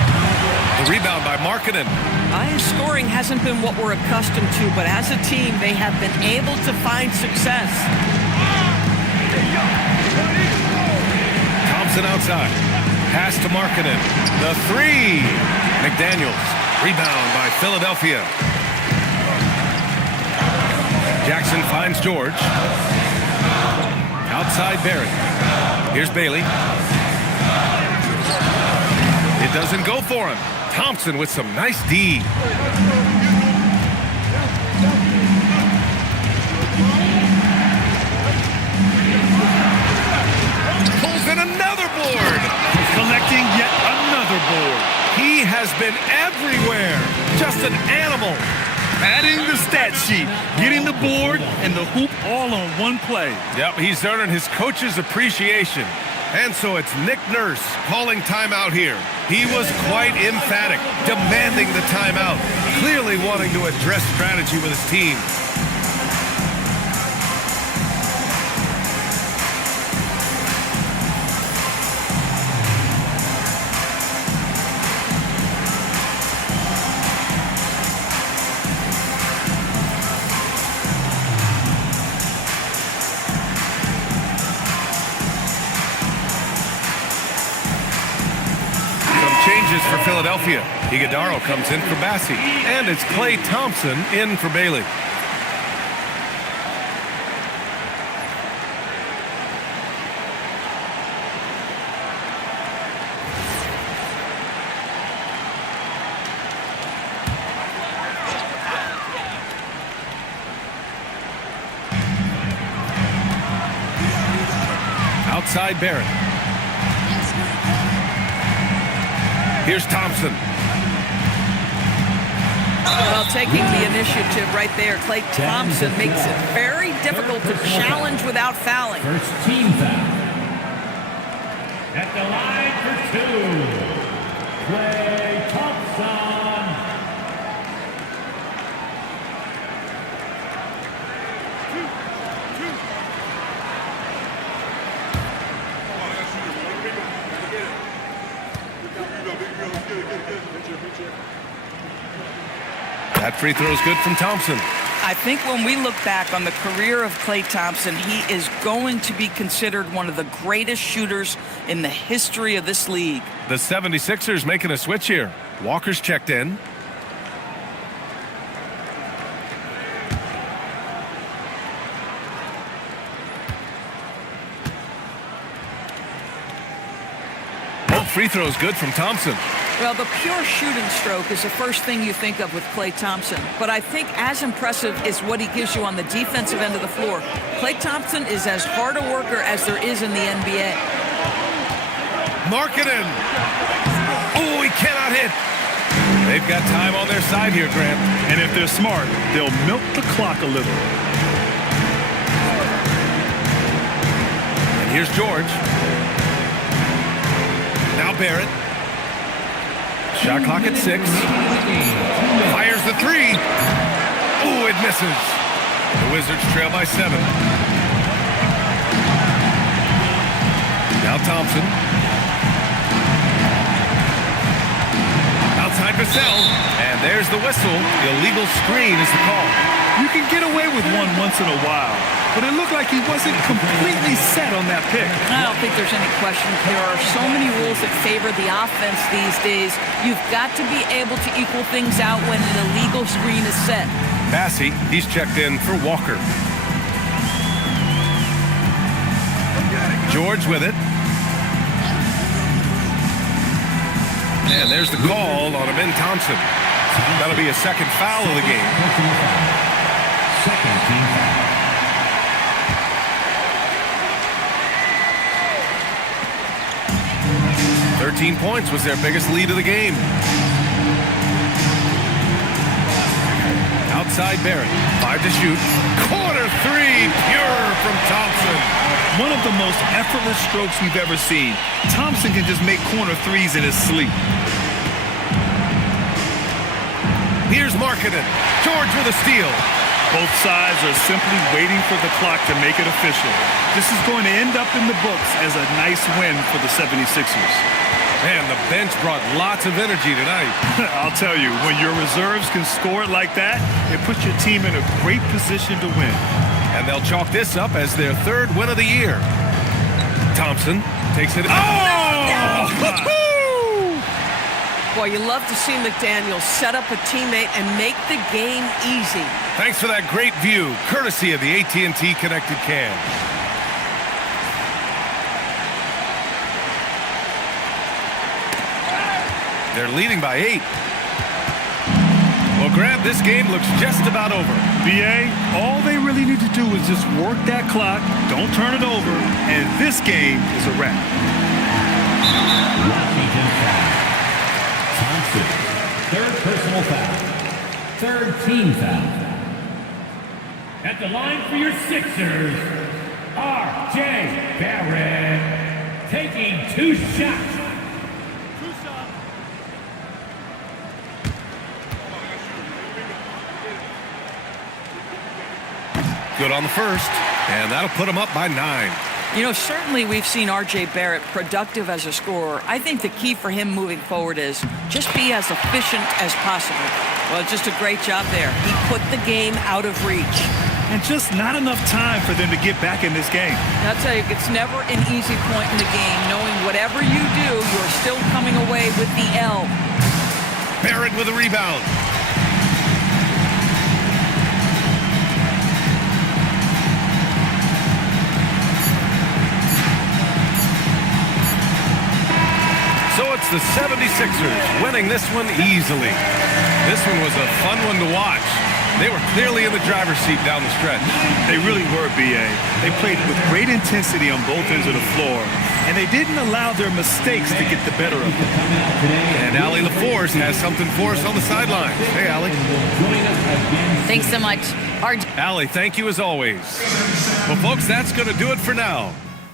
The rebound by Markkanen. His scoring hasn't been what we're accustomed to, but as a team, they have been able to find success. Thompson outside. Pass to Markkanen. The 3. McDaniels. Rebound by Philadelphia. Jackson finds George. Outside Barrett. Here's Bailey. It doesn't go for him. Thompson with some nice D. Pulls in another board. Collecting yet another board. He has been everywhere. Just an animal. Adding the stat sheet, getting the board, and the hoop all on one play. Yep, he's earning his coach's appreciation. And so it's Nick Nurse calling timeout here. He was quite emphatic, demanding the timeout, clearly wanting to address strategy with his team. Changes for Philadelphia. Iguodaro comes in for Bassie. And it's Klay Thompson in for Bailey. Outside Barrett. Here's Thompson. Well, taking the initiative right there, Klay Thompson makes it very difficult to challenge without fouling. First team foul. At the line for 2, Klay Thompson. That free throw is good from Thompson. I think when we look back on the career of Klay Thompson, he is going to be considered one of the greatest shooters in the history of this league. The 76ers making a switch here. Walker's checked in. Both free throws good from Thompson. Well, the pure shooting stroke is the first thing you think of with Klay Thompson. But I think as impressive is what he gives you on the defensive end of the floor. Klay Thompson is as hard a worker as there is in the NBA. Markkanen. Oh, he cannot hit. They've got time on their side here, Grant. And if they're smart, they'll milk the clock a little. And here's George. Now Barrett. Shot clock at 6. Fires the 3. Oh, it misses. The Wizards trail by 7. Now Thompson. Outside Vassell. And there's the whistle. Illegal screen is the call. You can get away with one once in a while, but it looked like he wasn't completely set on that pick. I don't think there's any question. There are so many rules that favor the offense these days. You've got to be able to equal things out when an illegal screen is set. Bassey, he's checked in for Walker. George with it. And there's the call on Amin Thompson. That'll be a second foul of the game. Second team foul. $13 points was their biggest lead of the game. Outside Barrett, 5 to shoot. Corner three, pure from Thompson. One of the most effortless strokes we've ever seen. Thompson can just make corner threes in his sleep. Here's Markkanen. George with a steal. Both sides are simply waiting for the clock to make it official. This is going to end up in the books as a nice win for the 76ers. Man, the bench brought lots of energy tonight. I'll tell you, when your reserves can score it like that, it puts your team in a great position to win. And they'll chalk this up as their third win of the year. Thompson takes it. Oh! Boy, you love to see McDaniels set up a teammate and make the game easy. Thanks for that great view, courtesy of the AT&T Connected Cam. They're leading by 8. Well, Grant, this game looks just about over. BA, all they really need to do is just work that clock, don't turn it over, and this game is a wrap. Washington foul. Thompson, third personal foul. Third team foul. At the line for your Sixers, R.J. Barrett, taking 2 shots. Good on the first, and that'll put them up by 9. You know, certainly we've seen R.J. Barrett productive as a scorer. I think the key for him moving forward is just be as efficient as possible. Well, just a great job there. He put the game out of reach. And just not enough time for them to get back in this game. I'll tell you, it's never an easy point in the game, knowing whatever you do, you're still coming away with the L. Barrett with a rebound. So it's the 76ers winning this one easily. This one was a fun one to watch. They were clearly in the driver's seat down the stretch. They really were, BA. They played with great intensity on both ends of the floor, and they didn't allow their mistakes to get the better of them. And Allie LaForce has something for us on the sidelines. Hey, Allie. Thanks so much. Allie, thank you as always. Well, folks, that's going to do it for now.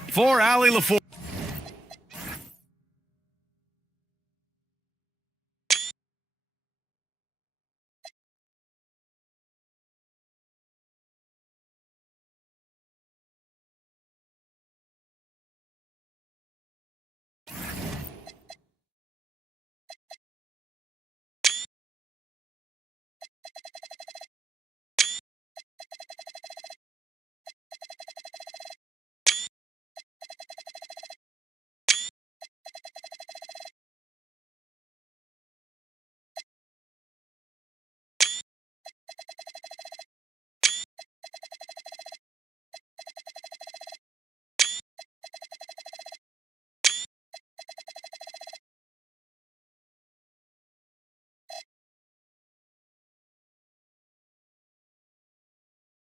For Allie LaForce.